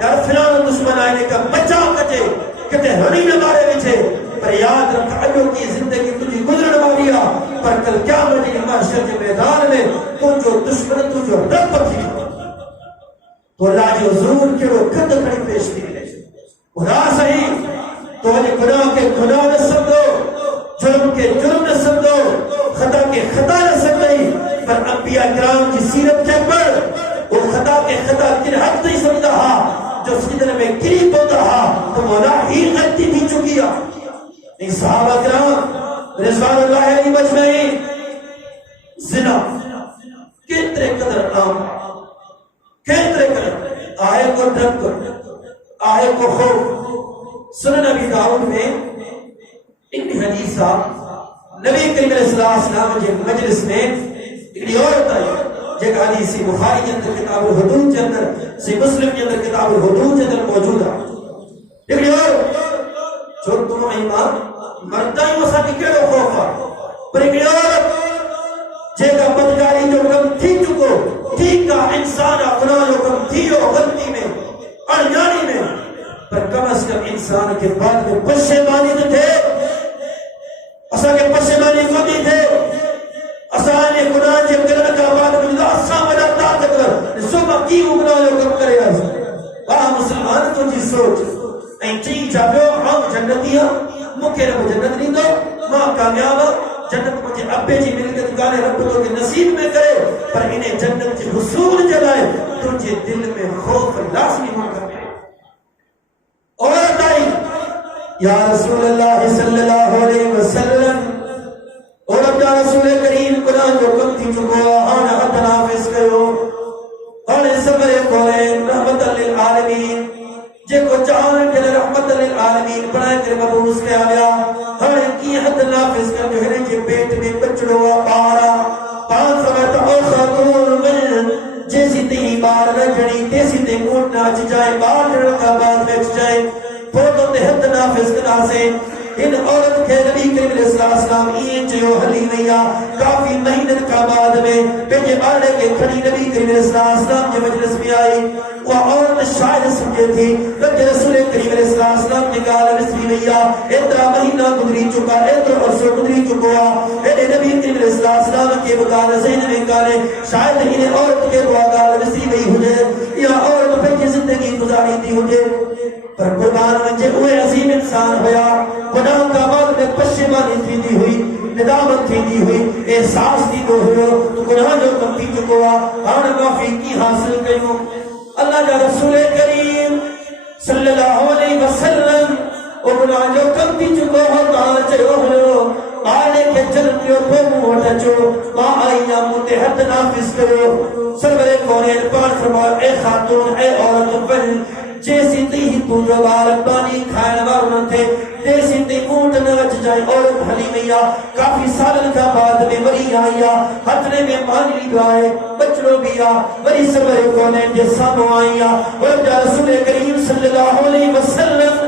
یار فلان دشمن آئینے کا بچا کچے کہتے ہنی نہ مارے بچے پر یاد رکھ اجو کی زندگی تجھے گزرن ماریا پر کل کیا مجھے محشر کے میدان میں تو جو دشمن تو جو رب تھی تو اللہ جو ضرور کے وہ قد کھڑی پیش کی لے خدا صحیح تو اجھے گناہ کے گناہ نہ سمدھو جرم کے جرم نہ سمدھو خطا کے خطا نہ سمدھائی پر انبیاء کرام کی سیرت کے پر وہ خطا کے خطا کن حد نہیں سمجھا جو سجدر میں قریب ہوتا رہا تو مولا ہی غلطی تھی چکی ہے ایک صحابہ کرام رضوان اللہ علیہ مجمعین زنا کتنے قدر عام کتنے قدر آئے کو ڈر کر آئے کو خوف سنن نبی داؤد میں ان حدیثہ نبی کریم علیہ السلام کے مجلس میں ایک عورت آئی جیک حدیثی بخاری کے اندر کتاب الحدود کے اندر سی مسلم کے اندر کتاب الحدود کے اندر موجود ہے ایک عورت جو تم ایمان مردہ ہی مسا کی کیڑو خوفا پر ایک عورت جیکا بدکاری جو کم تھی چکو ٹھیک کا انسان اپنا جو کم تھی ہو غلطی میں اڑیانی میں پر کم از کم انسان کے بعد میں پشیمانی تو تھے اسا کے پشیمانی کو بھی تھے اسانے گناہ جب کرنے کا بعد میں اسا مددتا تکر صبح کی گناہ جو کم کرے گا وہاں مسلمان تو جی سوچ این چیئی چاہو ہم جنتیاں مکہ رب جنت نہیں دو ماں کامیاب جنت مجھے ابے جی ملکت گانے رب تو کے نصیب میں کرے پر انہیں جنت کے حصول جلائے تجھے دل میں خوف لازمی ہو کر عورت آئی یا رسول اللہ صلی اللہ علیہ وسلم عورت یا رسول کریم قرآن جو کم تھی چکو آنا حد نافذ کرو اور صبر قرآن رحمت للعالمین جے کو چاہنے کے رحمت للعالمین بنائے کر مبوس کے آیا ہر کی حد نافذ کر جو ہے جے پیٹ میں بچڑو پارا پانچ سمت او خاتون من جیسی تی بار نہ جڑی تیسی تی موٹ نہ چ جائے بار لڑکا بعد میں چ جائے پھوٹو تے حد نافذ کرا سے ان عورت کے نبی کریم علیہ السلام این جو حلی ویا کافی محنت کا بعد میں پیجے بارے کے کھڑی نبی کریم علیہ السلام کے مجلس میں آئی وہ عورت شاید سمجھے تھی کہ رسول کریم علیہ السلام نے کہا رسول ویا اتنا مہینہ گزری چکا اتنا عرصہ گزری چکا اے نبی کریم علیہ السلام کے بغال ذہن میں کہا شاید انہیں عورت کے بغال رسی گئی ہو یا عورت پہ زندگی گزاری دی ہو پر قربان منجے ہوئے عظیم انسان ہویا گناہ کا بعد میں پشیمانی تھی دی ہوئی ندامت تھی دی ہوئی احساس دی دو ہوئے تو گناہ جو کم تھی چکوا آن معافی کی حاصل کرو اللہ جا رسول کریم صلی اللہ علیہ وسلم او گناہ جو کم تھی چکوا ہوتا چلو ہوئے آنے کے جنم جو پھومو ہوتا چو ماں آئیاں متحد نافذ کرو سرور کونین پار فرما اے خاتون اے عورت بل جیسی تی ہی تو جو بارک بانی کھائن وارن تھے جیسی تی اونٹ نرچ جائے عورت حلیمیہ کافی سالن کا بعد میں وری آئیا حتنے میں مانگی دعائے بچڑوں بیا وری سبر کونے جسانو آئیا اور جا رسول کریم صلی اللہ علیہ وسلم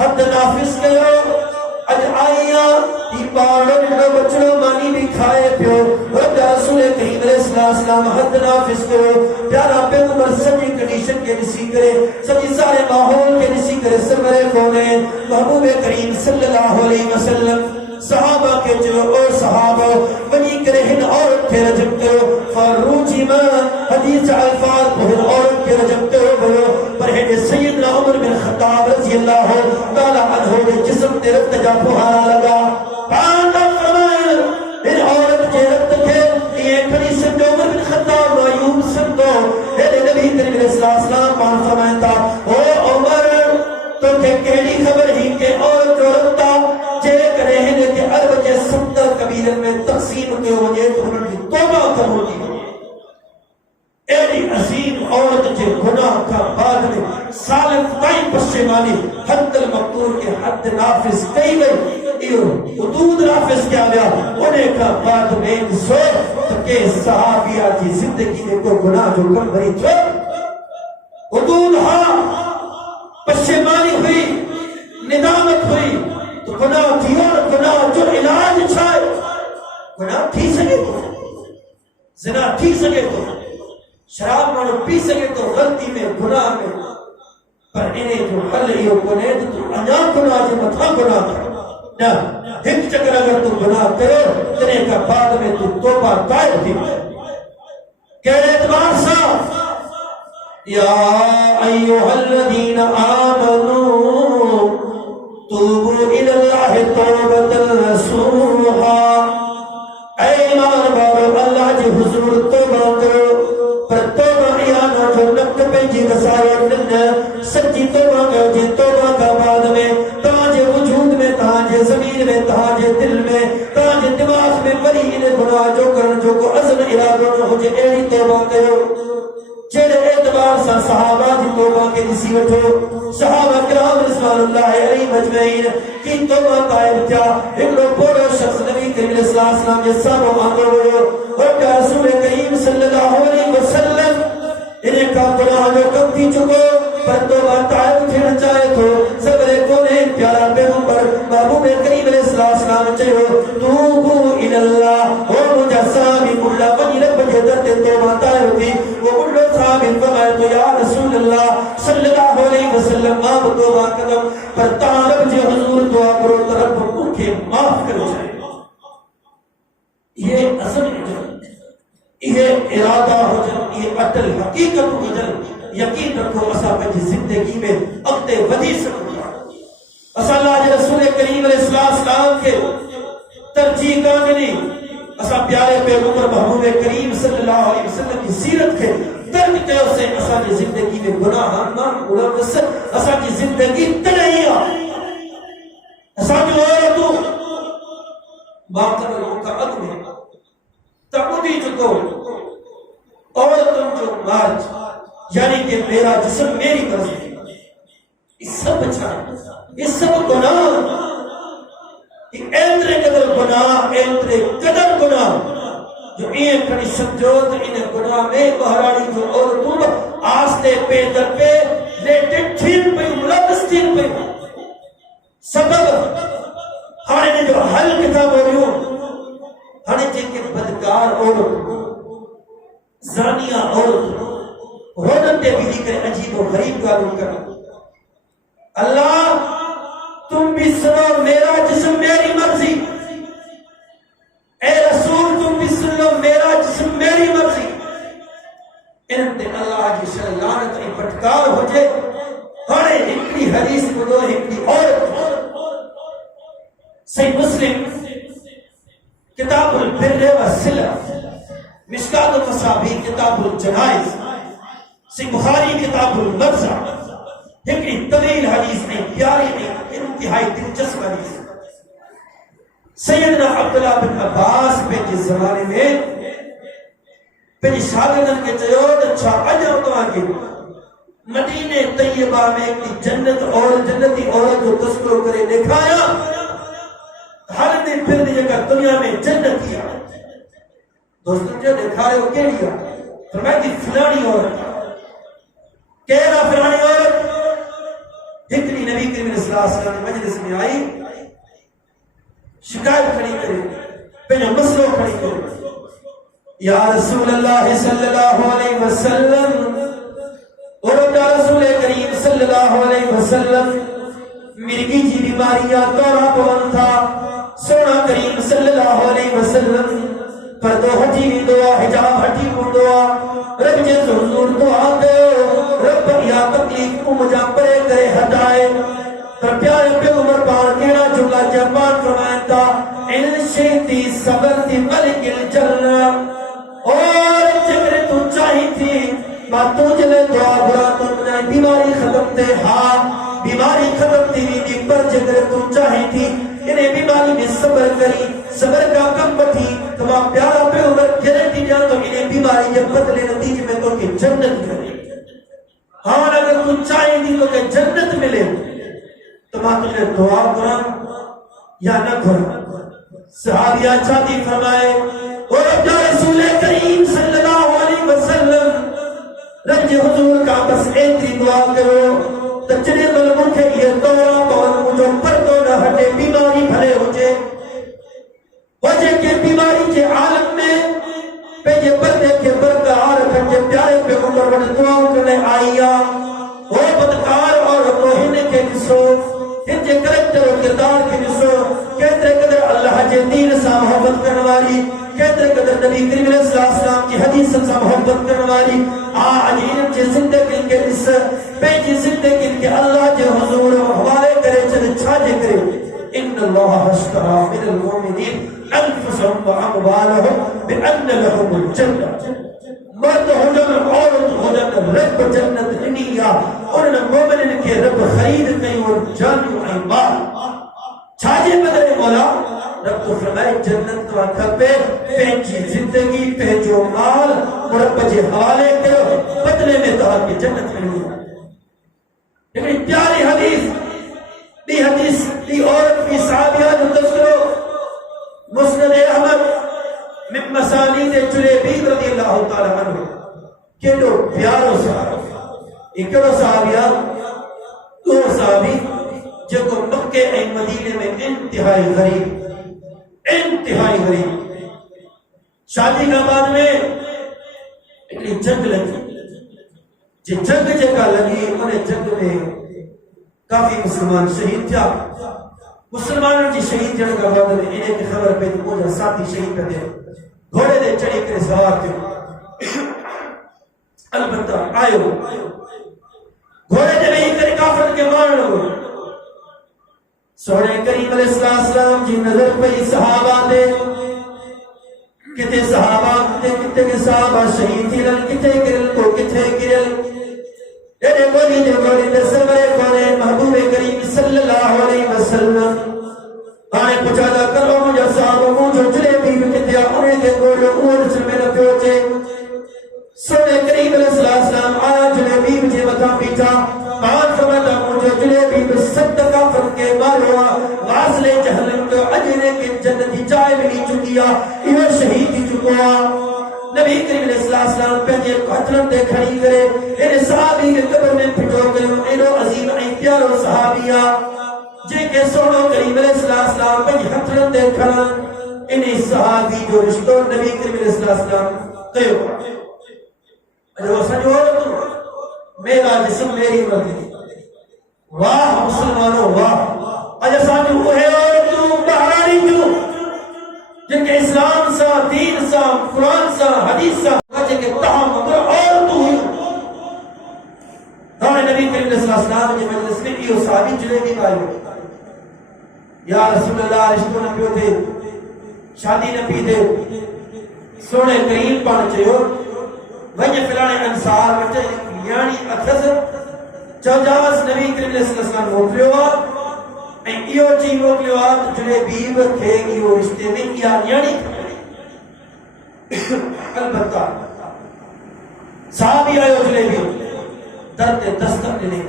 حد نافذ کرو اج آئیا تی پاڑوں جو بچڑوں مانی بھی کھائے پیو اور جا رسول کریم علیہ السلام حد نافذ کرو پیارا پیغمبر سجی کنڈیشن کے نسی کرے سجی سارے ماحول کے نسی کرے سرور کونے محبوب کریم صلی اللہ علیہ وسلم صحابہ کے جو اور صحابہ بنی کرے ہن عورت کے رجب کرو فروجی ماں حدیث الفاظ بہن عورت کے رجب کرو بلو پر ہے سیدنا عمر بن خطاب رضی اللہ تعالیٰ جا پہاڑا لگا پانڈا فرمائے ان عورت کے رت کے یہ کھڑی سمجھو عمر بن خطاب ایوب سمجھو میرے نبی کریم علیہ السلام پان فرمائے تھا او عمر تو کہ کیڑی خبر ہی کہ عورت جو رتا جے کرے ہیں کہ عرب کے 70 قبیلن میں تقسیم کے وجہ تو انہوں کی توبہ قبول کی ایڈی عظیم عورت کے گناہ کا بعد میں سالم تائیں پشیمانی حد المقتول کے حد نافذ کئی گئی حدود نافذ کیا گیا انہیں کا بعد میں سوچ کہ صحابیہ کی زندگی میں کوئی گناہ جو کم بھری چھو حدود ہاں پشیمانی ہوئی ندامت ہوئی تو گناہ تھی اور گناہ جو علاج چھائے گناہ تھی سکے تو زنا تھی سکے تو شراب مانو پی سکے تو غلطی میں گناہ میں پر انہیں جو حل ہی کنے تو انجا گناہ جو متھا گناہ نا ایک چکر اگر تو گناہ کرو تنے کا بعد میں تو توبہ دائر تھی کہہ اعتبار سا یا ایوہ الذین آمنوا توبوا الاللہ توبتا نصوحا اے ایمان بارو اللہ جی حضور توبہ کرو پر توبہ ایانا جو نقط پینجی گسائے نن سچی توبہ کرو جی توبہ کا بعد میں تاج وجود میں تاج زمین میں تاج دل میں تاج دماغ میں بری انہیں گناہ جو کرن جو کو عزم ارادوں ہو جے ایڑی توبہ کرو جیڑے اعتبار سا صحابہ جی توبہ کے جسی وٹھو صحابہ کرام رضوان اللہ علیہ مجمعین کی توبہ قائم کیا ایک لوگ بڑا شخص نبی کریم علیہ السلام کے سامنے آگے ہوئے اور کیا رسول کریم صلی اللہ علیہ وسلم انہیں کا گناہ جو کم تھی چکو پر توبہ قائم پھر چاہے تو صبر کونے پیارا پیغمبر محبوب کریم علیہ السلام چاہو توبو الاللہ اور مجسامی کلا بنی رب جدت توبہ قائم تھی وہ کلو صحابین فرمائے تو یا رسول اللہ صلی اللہ علیہ وسلم آپ توبہ قدم پر طالب جی حضور دعا کرو طرف مکھے معاف کرو جائے یہ عظم یہ ارادہ ہو جائے یہ اٹل حقیقت ہو جائے یقین رکھو اسا پہ زندگی میں اقتے ودی سکتا اسا اللہ جی رسول کریم علیہ السلام کے ترجیح کاملی اسا پیارے پیغمبر محبوب کریم صلی اللہ علیہ وسلم کی سیرت کے ترک کے اسے اسا کی زندگی میں گناہ مان ملوث اسا کی زندگی تنہیا اسا کی عورتوں باقر مقعد میں تعودی چکو عورتوں جو مارج یعنی کہ میرا جسم میری مرضی یہ سب چھاڑ یہ سب گناہ ایندرے قدر گناہ ایندرے قدر گناہ جو این کھڑی سمجھوت انہیں گناہ میں بہرانی جو عورتوں آستے پہ در پہ لیٹے ٹھیل پہ ملابس ٹھیل پہ سبب ہانے نے جو حل کتاب ہو رہی ہوں ہانے جن کے بدکار عورت زانیہ عورت ہونن دے بھی کر عجیب و غریب کاروں کر اللہ تم بھی سنو میرا جسم میری مرضی اے رسول تم بھی سنو میرا جسم میری مرضی انتے اللہ کی شرلانت کی پٹکار ہو جائے ہانے ہکڑی حدیث کو دو ہکڑی عورت صحیح مسلم کتاب البر والصلہ مشکات المصابیح کتاب الجنائز صحیح بخاری کتاب المرضع ہکڑی طویل حدیث میں پیاری میں انتہائی دلچسپ حدیث سیدنا عبداللہ بن عباس پہ جس زمانے میں پہ شاگردن کے چیود اچھا اجر تو آگے مدینہ طیبہ میں ایک جنت اور جنتی عورت جو تذکر کرے دکھایا ہر دن پھر جگہ دنیا میں جنت کیا دوستوں جو دکھا رہے ہو کیا لیا فرمایا کہ فلانی عورت کہہ رہا فلانی عورت ہکری نبی کریم علیہ السلام مجلس میں آئی شکایت کھڑی کرے پہلے مسئلہ کھڑی کرے یا رسول اللہ صلی اللہ علیہ وسلم اور یا رسول کریم صلی اللہ علیہ وسلم مرگی جی بیماریاں دورہ پون تھا سونا کریم صلی اللہ علیہ وسلم پردو ہٹی بھی دعا حجاب ہٹی بھی دعا رب جن حضور دعا دے رب یا تکلیف کو مجھا پرے کرے ہٹائے پر پیارے پہ عمر پان کہنا چکا جا تھی صبر تھی ملک الجنہ اور جگر تو چاہی تھی باتوں جلے دعا برا تو بنائے بیماری ختم تے ہاں بیماری ختم تھی بھی پر جگر تو چاہی تھی انہیں بیماری میں صبر کری صبر کا کم بٹھی تمام پیارا پہ عمر گرنٹی جا تو انہیں بیماری جب بدلے نتیجے میں تو کہ جنت کرے ہاں اگر تو چاہی تھی تو کہ جنت ملے تو ماں تجھے دعا کرا یا نہ کرا صحابیہ چاہتی فرمائے اور اپنا رسول کریم صلی اللہ علیہ وسلم رنج حضور کا بس ایتری دعا کرو تجرے ملموں کے یہ دورہ بہت مجھو پر دو نہ ہٹے بیماری بھلے ہو جے وجہ کے بیماری کے عالم میں پہ یہ بندے کے برقرار رکھے پیارے پہ عمر بڑھ دعاوں کرنے آئیا وہ بدکار اور روحنے کے نسو ان کے کرکٹر و کردار کے نسو کہتے قدر اللہ جے دین سا محبت کرنے والی کہتے قدر نبی کریم علیہ السلام کی حدیث سا محبت کرنے والی آج ان کے زندگی کے اس پیجی زندگی کے اللہ جے حضور حوالے کرے چلے چھاجے کرے ان اللہ اشترى من المؤمنین انفسهم واموالهم بان لهم الجنہ مرد ہجن عورت ہجن رب جنت ہنیا اور مومنین کے رب خرید کہیں اور جان و مال چھاجے بدلے مولا رب تو فرمائے جنت تو آنکھا پہ پہنچی زندگی پہنچو مال رب جے حوالے کرو بدلے میں تو آپ کی جنت میں نہیں لیکن پیاری حدیث دی عورت کی صحابیہ جو تذکرو مسند احمد من مسانید جلیبیب رضی اللہ تعالیٰ عنہ کہ جو پیارو صحابی اکڑو صحابیہ دو صحابی جو کو مکہ این مدینے میں انتہائی غریب شادی کا بعد میں ایک جنگ لگی جی جنگ جگہ لگی انہیں جنگ میں کافی مسلمان شہید تھا مسلمانوں کی شہید جنگ کا بعد میں انہیں کی خبر پہ تو مجھے ساتھی شہید کر دے گھوڑے دے چڑی کرے سوار تھے البتہ آئے ہو گھوڑے دے نہیں کرے کافر کے مار لو سوڑے کریم علیہ السلام جی نظر پہ صحابہ دے کتے صحابہ کتے کے صحابہ شہید تھی کتے گرل کو کتے گرل ایڈے گولی دے سرورے کونے محبوب کریم صلی اللہ علیہ وسلم آنے پچھالا کرو مجھا صحابہ مجھو جلے بھی کتیا انہیں کے گوڑے اوڑ سے میں نہ پیوچے سوڑے کریم علیہ السلام آیا جلے بھی مجھے مطا پیچھا بات فرماتا مجھے جلے بھی صدقہ فن کے ماروا غازل جہنم کو اجرے کے جنتی چائے ملی چکیا یہ شہید ہی چکوا نبی کریم علیہ السلام پہنجے قتلن دے کھڑی کرے انہیں صحابی کے قبر میں پھٹو کرے انہوں عظیم این پیارو صحابیہ جن کے سوڑو کریم علیہ السلام پہنجے قتلن دے کھڑا انہیں صحابی جو رشتوں نبی کریم علیہ السلام قیو جو سجور تو میرا جسم میری مرد واہ مسلمانوں واہ اجھا ساتھ وہ ہے اور تو بہرانی جو جن کے اسلام سا دین سا قرآن سا حدیث سا جن کے تحام مگر اور تو ہی ہمیں نبی کریم علیہ السلام کے مجلس میں یہ صحابی جلے بھی پائی یا رسول اللہ رشتوں نبیوں تھے شادی نبی دے سونے کریم پانا چاہیو وہی فلانے انصار بچے یعنی اکھز چوجاز نبی کریم علیہ السلام موکلیو ایو چی موکلیو جلے بیب کھے گیو رشتے میں یعنی البتہ صحابی آئیو جلے بیب درد دستر لے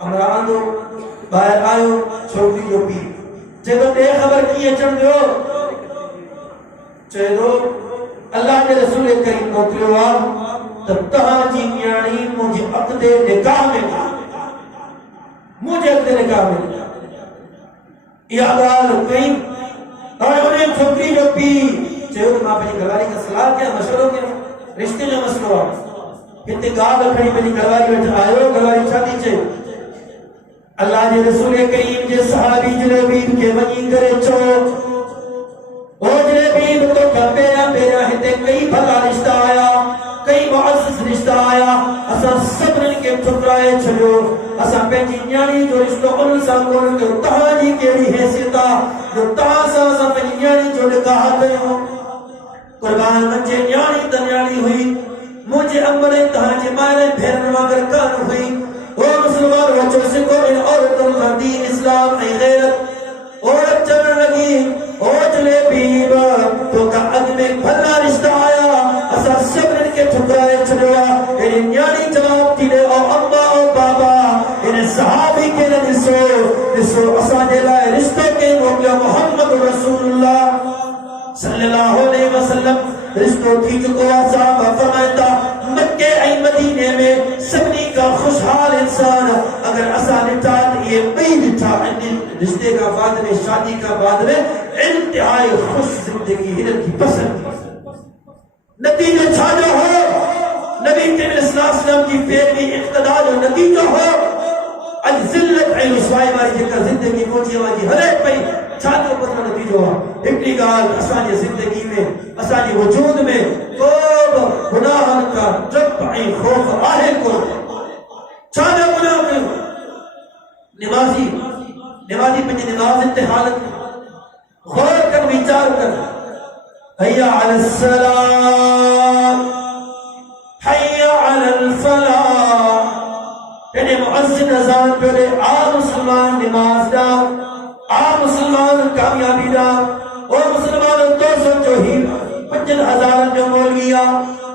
امران دو باہر آئیو چھوٹی جو پی جب دے خبر کیے چڑھ دو چاہے دو اللہ کے رسول کریم موکلیو تب تہاں جی میانی مجھے عقد نکاح میں مجھے عقد نکاح میں یادال کہیں اور انہیں چھوٹی جو پی چاہے تو ماں پہنی گھرواری کا صلاح کیا مشوروں کیا رشتے جو مسئلہ کتنے گاہ کھڑی پہنی گھرواری میں آئیو گھرواری چھاتی چاہے اللہ کے رسول کریم کے صحابی جلبیب کے ونی کرے چو وہ جلبیب تو کا پیرا ہتے کئی بھلا رشتہ آیا کئی معزز رشتہ آیا اصلا صبر کے کے ٹھکرائے چھڑو اسا پنجی نیاڑی جو رشتہ ان سان کون کے تہاجی کیڑی حیثیت جو تاسا اسا پنجی نیاڑی جو نکاح کیو قربان منجے نیاڑی تنیاڑی ہوئی مجھے امبرے تہاجی مائرے بھیرن واگر کان ہوئی او مسلمان وچو سکو ان عورتوں کا دین اسلام ای غیرت عورت چلن لگی او جلے بیبا تو کا اگ میں بھلا رشتہ آیا اسا سب کے ٹھکرائے چھڑوا ان نیاڑی جواب دینے او اما او بابا ان صحابی کے نسو اسا جلائے رشتوں کے موقع محمد رسول اللہ صلی اللہ علیہ وسلم رشتوں کی چکو صحابہ فرمائتا مکہ ای مدینے میں سبنی کا خوشحال انسان اگر اسا نٹات یہ بئی نٹا رشتے کا بعد میں شادی کا بعد میں انتہائی خوش زندگی ہرن کی پسند نتیجہ چھاجو ہو نبی تیمیر صلی اللہ علیہ وسلم کی پیروی اقتداء جو نتیجہ ہو اج ذلت ای رسوائی ماری جکا زندگی پہنچی واجی ہر ایک پئی چھاجو پتہ نتیجہ ہو ایکلی گال اسانی زندگی میں اسانی وجود میں کوب گناہن کا جب ای خوف آہے کو چھاجو گناہ کے نمازی پنجی نماز انتحالت غور کر وچار کر حی علی السلام حی علی الفلاح یعنی معزن ازان پہلے مسلمان نماز دا مسلمان کامیابی دا اور مسلمان تو سوچو ہی 50,000 جو مولویا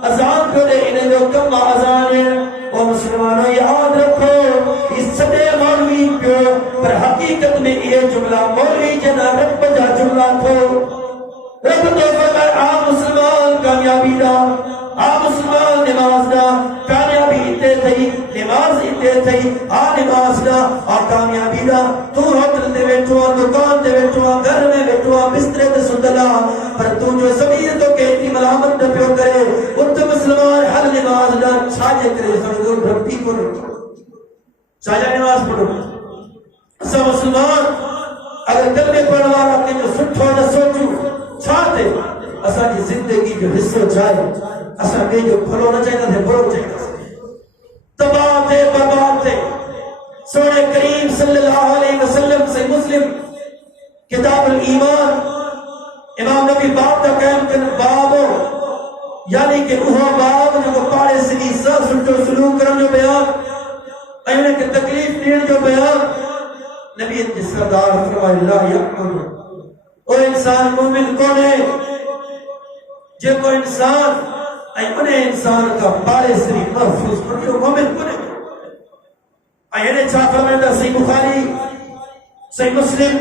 ازان پہلے انہیں جو کم ازان ہے اور مسلمانوں یاد رکھو اس سدے مولوی پیو پر حقیقت میں یہ جملہ مولوی جنا رب جا جملہ تھو رب تو فرمائے مسلمان کامیابی دا مسلمان نماز دا کامیابی اتے تھی نماز اتے تھی نماز دا کامیابی دا تو ہوتل دے بیٹھو دکان دے بیٹھو گھر میں بیٹھو بسترے دے سندلا پر تو جو زمین تو کہتی ملامت نہ پیو کرے ان تو مسلمان ہر نماز دا چھاجے کرے سمجھو ربی کو چھاجہ نماز پڑھو اسا مسلمان اگر کلمے پڑھنے والا کے جو سٹھو نہ سوچو چھاتے اسا کی زندگی جو حصہ جائے اسا کے جو پھلو نہ چاہتا تھے بڑھو چاہتا تھے تباہ تھے برباد تھے سونے کریم صلی اللہ علیہ وسلم سے مسلم کتاب الایمان امام نبی باب کا قائم کر بابو یعنی کہ وہ باب جو پاڑے سنی سا سٹھو سلوک کرن جو بیان اینے کے تکلیف دین جو بیان نبی انتی سردار فرمائے اللہ یقمن او انسان مومن کون ہے جے کو انسان انہیں انسان کا بارے سری محفوظ کرنے وہ مومن کنے انہیں چاہ فرمائندہ صحیح بخاری صحیح مسلم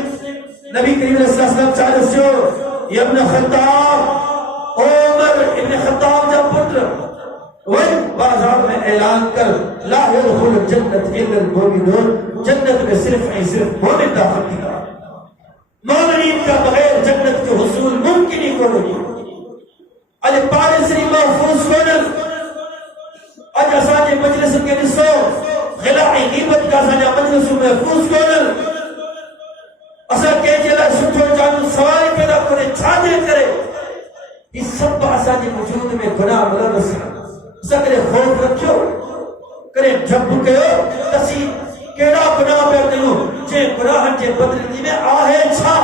نبی کریم علیہ السلام چاہتے سے ہو یہ ابن خطاب عمر ابن خطاب جب پتر وہی بازار میں اعلان کر لا يدخل الجنت الا المؤمنون جنت میں صرف مومن داخل کیا مومنین کا بغیر جنت کے حصول ممکن ہی کو نہیں اج پارے سری محفوظ کونن اج اساجے مجلس کے نسو غلائی غیبت کا سجا مجلس محفوظ کونن اسا کے جلا سٹھو جانو سوال پیدا کرے چھاجے کرے اس سب اساجے وجود میں گناہ ملوث اسا کرے خوف رکھو کرے جب کہو تسی کیڑا گناہ پہ کرو جے گناہ جے بدلتی میں آہے چھا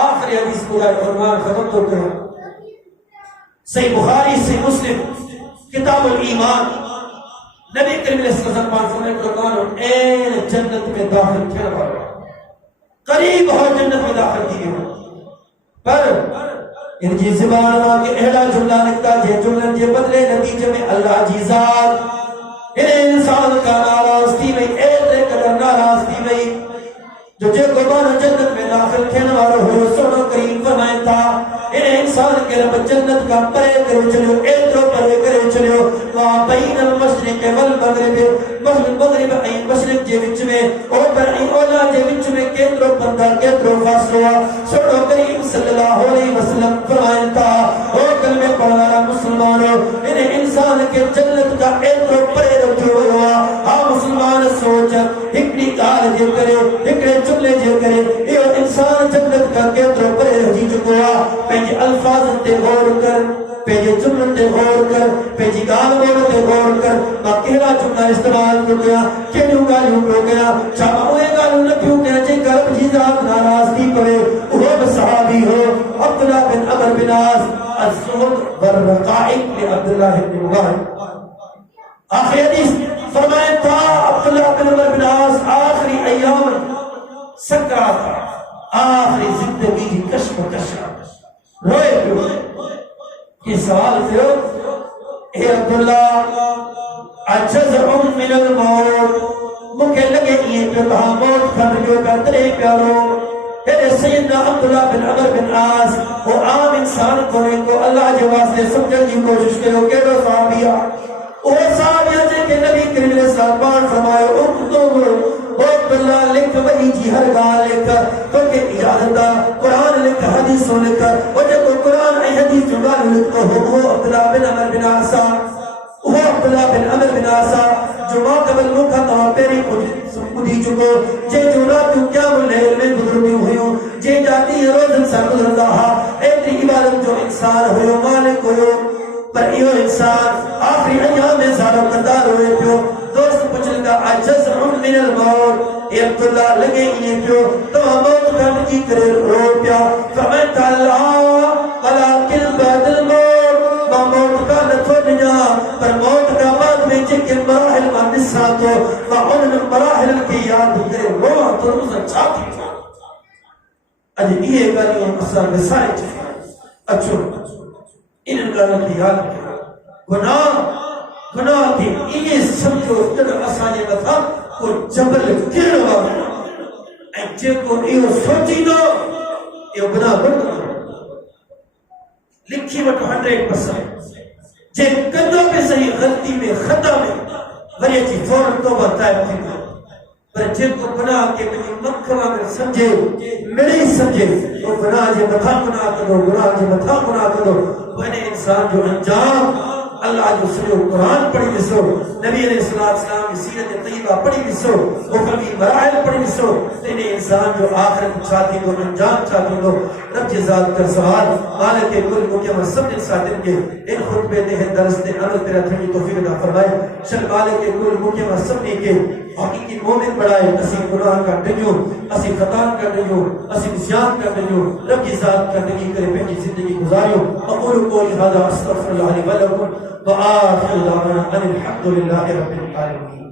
آخری حدیث پورا فرمان ختم تو کرو صحیح بخاری صحیح مسلم کتاب الایمان نبی کریم علیہ السلام فرماتے ہیں قرآن این جنت میں داخل کیا ہوا قریب ہو جنت میں داخل کیے ہو پر ان کی زبان کے اہلا جملہ لگتا جے جملہ جے بدلے نتیجے میں اللہ جی ذات انہیں انسان کا ناراستی میں ایدے قدر ناراستی میں جو جے قربان جنت میں داخل کھینے والا ہو سنو کریم فرمائے تھا انہیں انسان کے رب جنت کا پرے کرے چلو ایدرو پرے کرے چلو وہاں بین المشرق والمغرب مغرب این مشرق جے وچ میں اور پر این اولا جے وچ میں کیدرو بندہ کیدرو فاصلہ سنو کریم صلی اللہ علیہ وسلم فرمائے تھا اور کلمہ پڑھانا مسلمانوں انہیں انسان کے جنت کا ایدرو پرے رکھے ہوا ہاں مسلمان سوچا ہکڑی کار جے کرے ہکڑے جملے جے کرے یہ انسان جنت کا کیدرو پرے رکھی چکوا پہنچے الفاظ تے غور کر پہنچے جملے تے غور کر پہنچے گال غور تے غور کر باقی کیڑا جملہ استعمال کر گیا کیڑوں گالوں ہو گیا چاہے گالوں نہ کیوں کہ جے گل جی ذات ناراض نہیں پڑے وہ صحابی ہو عبداللہ بن عمر بن عاص الزہد والرقائق لعبداللہ بن مبارک آخری حدیث فرمائے تھا عبداللہ بن عمر بن عاص آخری ایام سکرات آخری زندگی کی کشمکش روئے پیو یہ سوال کرو اے عبداللہ اجزع من الموت مکھے لگے یہ پہ کہا موت کھر جو بہترے پیارو اے سیدنا عبداللہ بن عمر بن عاص وہ عام انسان کو اللہ کے واسطے سمجھنے کی کوشش کرو کہ وہ صحابیہ وہ صحابیہ جے کہ نبی کریم علیہ السلام فرمائے اکتب عبداللہ لکھ وہی جی ہر گال لکھ کیونکہ اجازت دا قرآن لکھ حدیثوں لکھ اور جب قرآن ای حدیث جو گال لکھ وہ عبداللہ بن عمر بن عاص وہ عبداللہ بن عمر بن عاص جو ماں قبل مکہ تو پیری خودی چکو جے جو راتوں کیا ملیل میں گزرمی ہوئیوں جے جاتی ہے روز انسان گزر رہا ایتری عبادت جو انسان ہوئیوں مالک ہوئیوں پر ایو انسان آخری ایام میں ظالم قدار ہوئے پیو دوست پچھ لگا عجز من الموت اے عبداللہ لگے یہ پیو تو موت کرنے کی کرے رو پیا فمن اللہ ولیکن بعد الموت ما موت کا نتو نیا پر موت کا بعد میں چکن مراحل ما نسا تو ما ان مراحل کی یاد کرے رو تو روزہ چاہتی اجھے یہ گالیوں مسئلہ مسائل چاہتی اچھو ان گالیوں کی یاد کرے گناہ تھی یہ سمجھو جب اسانے مطلب کو جبل گروا جے کو یہ سوچی دو یہ گناہ بڑھ لکھی وٹ 100% جے کدو پہ صحیح غلطی میں خطا میں وری جی فوراں توبہ طائب تھی پر جے کو گناہ کے مجھے مکھوا میں سمجھے میرے ہی سمجھے وہ گناہ جے متھا گناہ کرو گناہ جے متھا گناہ کرو وہ انسان جو انجام اللہ جو سنو قرآن پڑھی بسو نبی علیہ السلام کی سیرت طیبہ پڑھی بسو مقامی مراحل پڑھی بسو تینے انسان جو آخرت چاہتی کو انجام چاہتی کو رب جزاد کر سوال مالک کل مکمل سب انسان کے ان خطبے دے درس دے عمل تیرا تھنی توفیق عطا فرمائے شل مالک کل مکمل سب کے حقیقی مومن بڑھائے اسی گناہ کا ڈنیو اسی خطا کا ڈنیو اسی نسیان کا ڈنیو رب کی ذات کا ڈنی کرے پہنی زندگی گزاریو اقول قولی هذا استغفر الله لي ولكم وآخر دعوانا ان الحمد لله رب العالمين